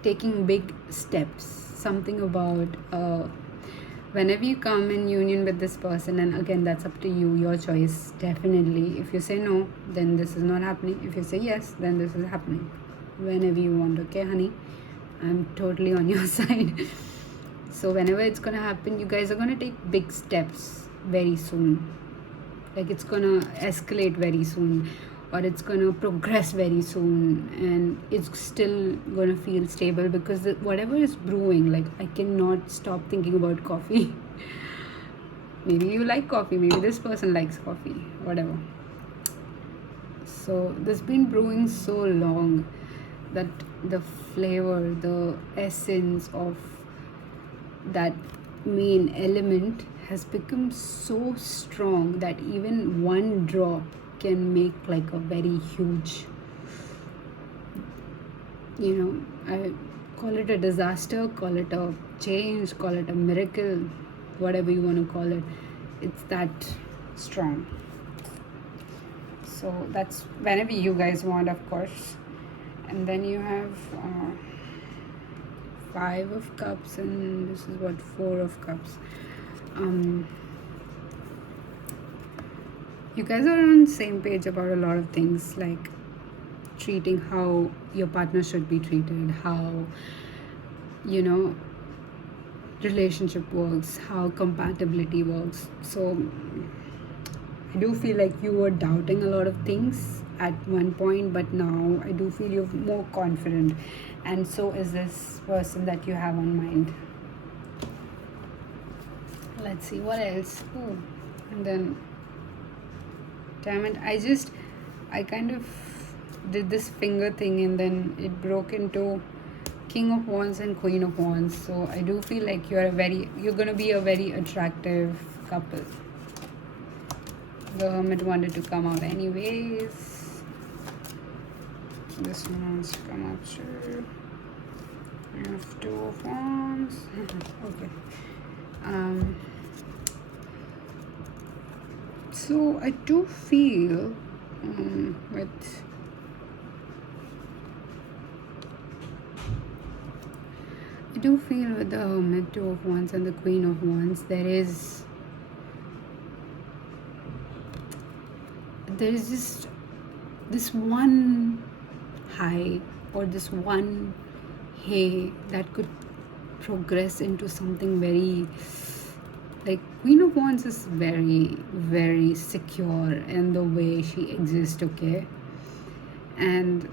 taking big steps. Something about whenever you come in union with this person, and again, that's up to you, your choice, definitely. If you say no, then this is not happening. If you say yes, then this is happening. Whenever you want, okay, honey? I'm totally on your side. So whenever it's gonna happen, you guys are gonna take big steps very soon. Like it's gonna escalate very soon, or it's gonna progress very soon, and it's still gonna feel stable, because whatever is brewing, like I cannot stop thinking about coffee. Maybe you like coffee, maybe this person likes coffee, whatever. So this been brewing so long that the flavor, the essence of that main element has become so strong that even one drop can make like a very huge, I call it a disaster, call it a change, call it a miracle, whatever you want to call it. It's that strong. So that's whenever you guys want, of course. And then you have 5 of Cups, and this is what, 4 of Cups. You guys are on the same page about a lot of things, like treating how your partner should be treated, how relationship works, how compatibility works. So I do feel like you were doubting a lot of things at one point, but now I do feel you're more confident, and so is this person that you have on mind. Let's see what else. Oh, and then damn it, I kind of did this finger thing, and then it broke into King of Wands and Queen of Wands. So I do feel like you're gonna be a very attractive couple. The Hermit wanted to come out anyways. This one wants to come out too. I have 2 of Wands. Okay. So I do feel with the Hermit, 2 of Wands, and the Queen of Wands, there is just this one high, or this one hey that could progress into something very, like, Queen of Wands is very, very secure in the way she exists, okay? And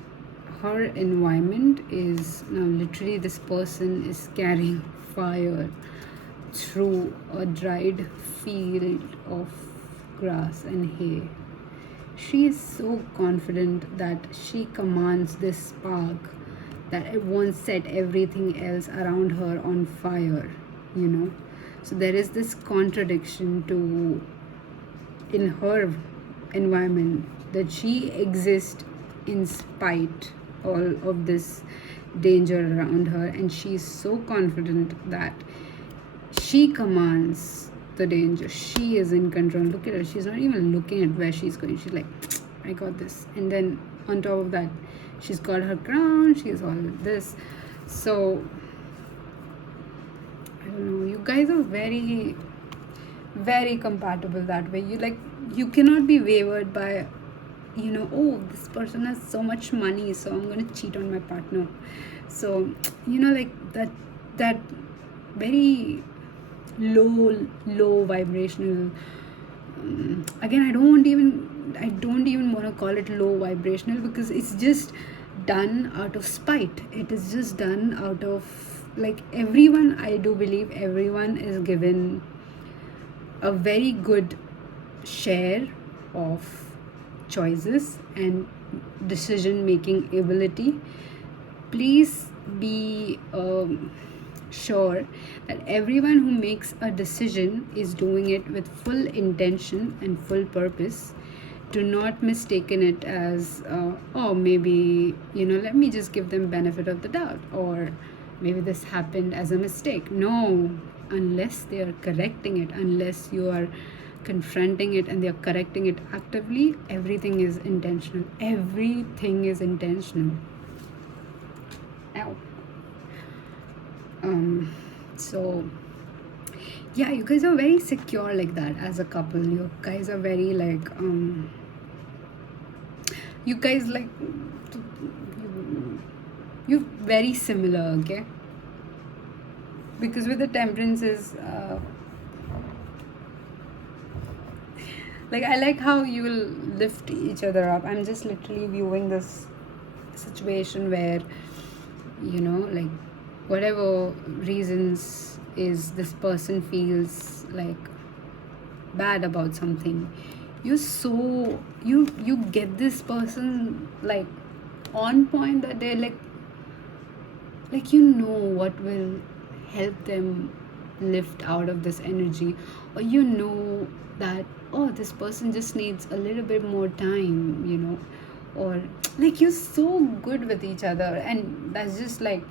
her environment is now literally, this person is carrying fire through a dried field of grass and hay. She is so confident that she commands this spark that it won't set everything else around her on fire, So there is this contradiction in her environment, that she exists in spite all of this danger around her, and she's so confident that she commands the danger. She is in control. Look at her, she's not even looking at where she's going. She's like, I got this. And then on top of that, she's got her crown, she's all this. So I don't know, you guys are very, very compatible that way. You cannot be wavered by, oh, this person has so much money, so I'm gonna cheat on my partner. So like that very low vibrational. Again, I don't even want to call it low vibrational, because it's just done out of spite. It is just done out of, like, everyone, I do believe everyone is given a very good share of choices and decision making ability. Please be sure that everyone who makes a decision is doing it with full intention and full purpose. Do not mistaken it as oh, maybe, let me just give them benefit of the doubt, or maybe this happened as a mistake. No, unless they are correcting it, unless you are confronting it and they are correcting it actively, everything is intentional. Everything is intentional. Ow. So yeah, you guys are very secure like that as a couple. You guys are very like you guys like you're very similar, okay? Because with the temperances, like, I like how you will lift each other up. I'm just literally viewing this situation where, like, whatever reasons is this person feels like bad about something, you get this person like on point, that they're like what will help them lift out of this energy, or that, oh, this person just needs a little bit more time, or like, you're so good with each other, and that's just like,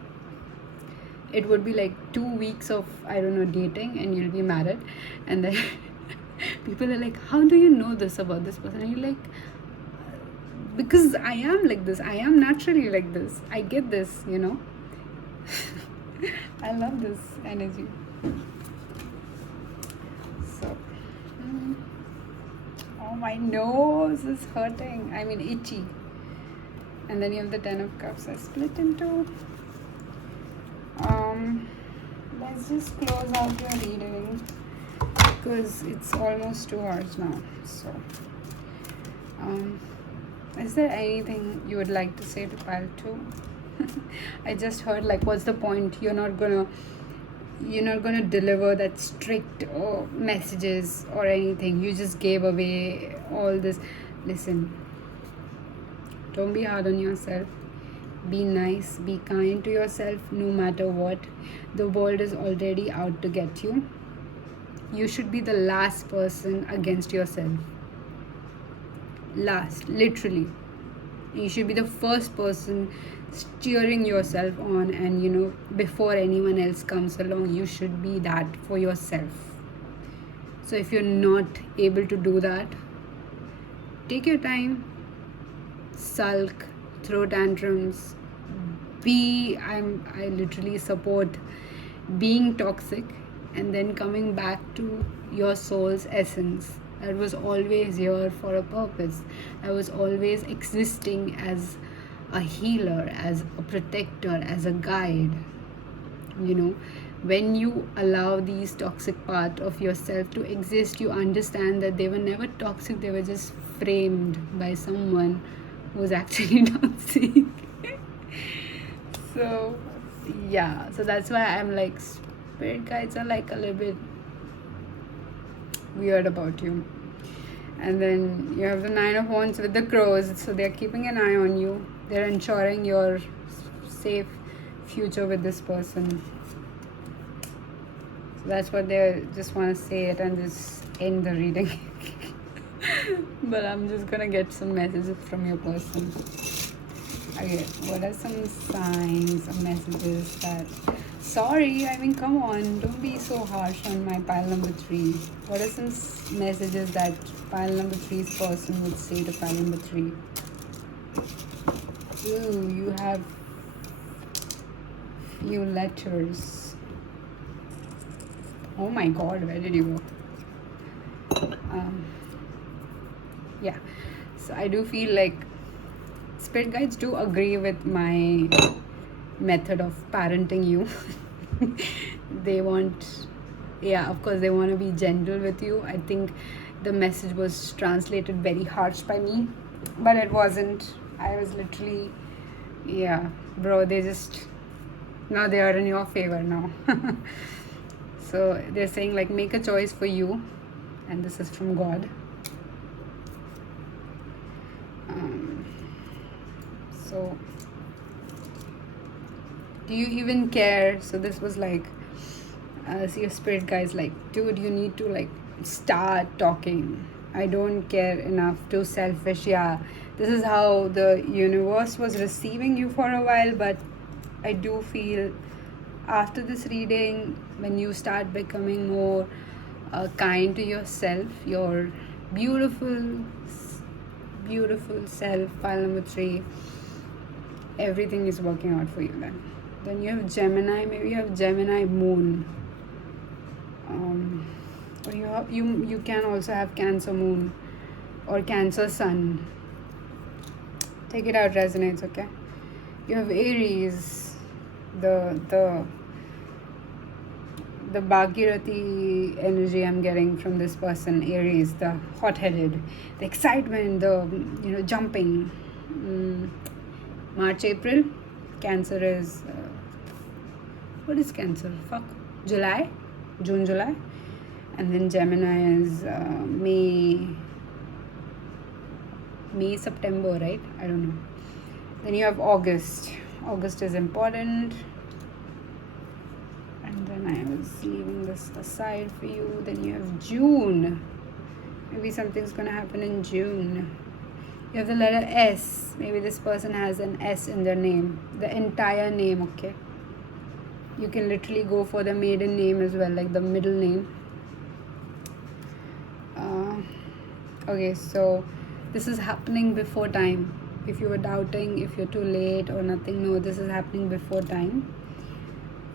it would be like 2 weeks of, I don't know, dating, and you'll be married, and then people are like, how do you know this about this person? And you're like, because I am like this, I am naturally like this, I get this, I love this energy. So oh, my nose is hurting, I mean itchy. And then you have the 10 of cups. I split into let's just close out your reading, because it's almost 2 hours now. So is there anything you would like to say to pile 2? I just heard, like, what's the point? You're not gonna deliver that strict messages or anything. You just gave away all this. Listen, don't be hard on yourself. Be nice, be kind to yourself, no matter what. The world is already out to get you. You should be the last person against yourself. Last, literally. You should be the first person cheering yourself on, and before anyone else comes along, you should be that for yourself. So if you're not able to do that, take your time, sulk, throw tantrums, I literally support being toxic and then coming back to your soul's essence. I was always here for a purpose. I was always existing as a healer, as a protector, as a guide. When you allow these toxic part of yourself to exist, you understand that they were never toxic, they were just framed by someone who was actually toxic. So yeah, so that's why I'm like, spirit guides are like a little bit weird about you. And then you have the 9 of Wands with the crows, so they're keeping an eye on you. They're ensuring your safe future with this person. So that's what they just want to say it and just end the reading. But I'm just gonna get some messages from your person. Okay, what are some signs or messages that... Sorry, I mean, come on, don't be so harsh on my pile number 3. What are some messages that pile number 3's person would say to pile number 3? Ooh, you have few letters. Oh my god, where did you go? Yeah, so I do feel like spirit guides do agree with my method of parenting you. They want, yeah, of course, they want to be gentle with you. I think the message was translated very harsh by me, but it wasn't. I was literally, yeah, bro, they just, now they are in your favor now. So they're saying, like, make a choice for you, and this is from God. So do you even care? So this was like, so your spirit guys like, dude, you need to like start talking. I don't care enough, too selfish. Yeah, this is how the universe was receiving you for a while, but I do feel after this reading, when you start becoming more kind to yourself, your beautiful self, pile number 3, everything is working out for you. Then you have Gemini. Maybe you have Gemini moon, or you can also have Cancer moon or Cancer sun. Take it out, resonates. Okay, you have Aries, the Bhagirathi energy I'm getting from this person. Aries, the hot-headed, the excitement, the jumping. March, April. Cancer is what is Cancer? Fuck, July, June, July, and then Gemini is May, September, right? I don't know. Then you have August. August is important. And then I was leaving this aside for you. Then you have June. Maybe something's gonna happen in June. You have the letter S. Maybe this person has an S in their name. The entire name, okay? You can literally go for the maiden name as well, like the middle name. Okay, so this is happening before time. If you were doubting, if you're too late or nothing, no, this is happening before time.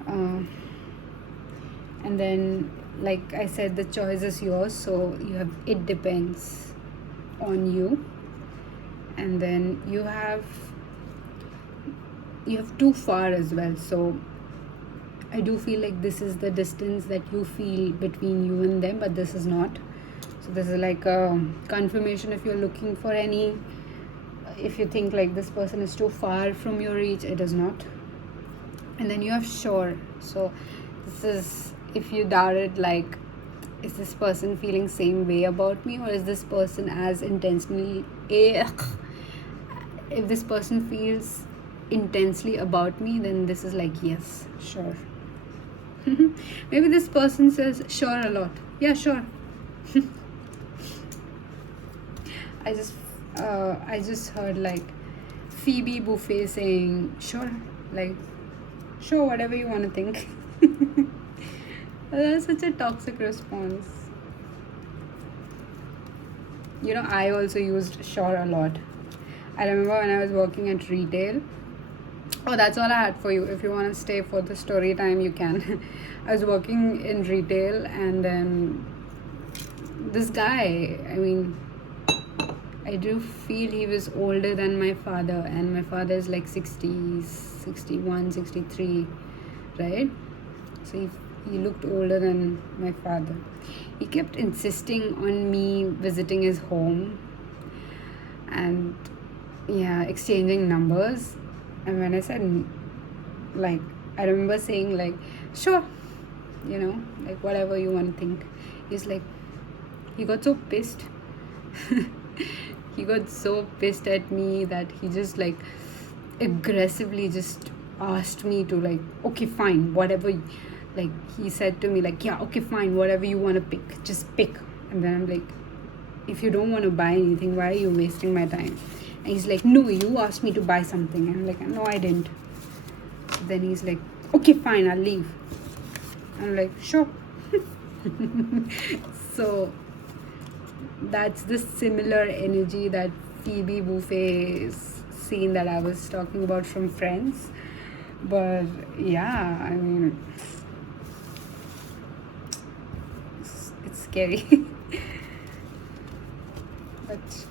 And then, like I said, the choice is yours. So you have, it depends on you. And then you have too far as well. So I do feel like this is the distance that you feel between you and them, but this is not. So this is like a confirmation. If you're looking for any, if you think like this person is too far from your reach, it is not. And then you have sure. So this is, if you doubted, like, is this person feeling same way about me, or is this person as intentionally, if this person feels intensely about me, then this is like, yes, sure. Maybe this person says sure a lot. Yeah, sure. I just heard like Phoebe Buffet saying sure, like sure, whatever you want to think. That's such a toxic response. I also used sure a lot. I remember when I was working at retail. Oh, that's all I had for you. If you want to stay for the story time, you can. I was working in retail, and then this guy, I do feel he was older than my father, and my father is like 60, 61, 63, right? So he looked older than my father. He kept insisting on me visiting his home and, yeah, exchanging numbers. And when I said, like, I remember saying, like, sure, like, whatever you want to think. He's like, he got so pissed. He got so pissed at me that he just, like, aggressively just asked me to, like, okay, fine, whatever. Like, he said to me, like, yeah, okay, fine, whatever you want to pick, just pick. And then I'm like, if you don't want to buy anything, why are you wasting my time? And he's like, no, you asked me to buy something. And I'm like, no, I didn't. So then he's like, okay, fine, I'll leave. I'm like, sure. So that's the similar energy that Phoebe Buffet's scene that I was talking about from Friends. But yeah, it's scary. But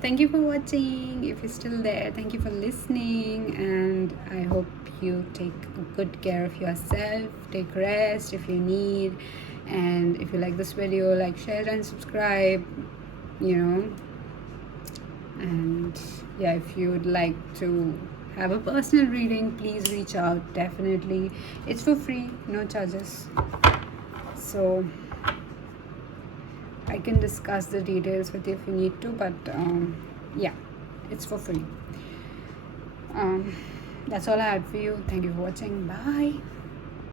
thank you for watching. If you're still there, thank you for listening, and I hope you. Take good care of yourself. Take rest if you need. And if you like this video, like, share and subscribe, you know. And yeah, if you would like to have a personal reading, please reach out. Definitely, it's for free, no charges. So I can discuss the details with you if you need to, but yeah, it's for free. That's all I had for you. Thank you for watching. Bye.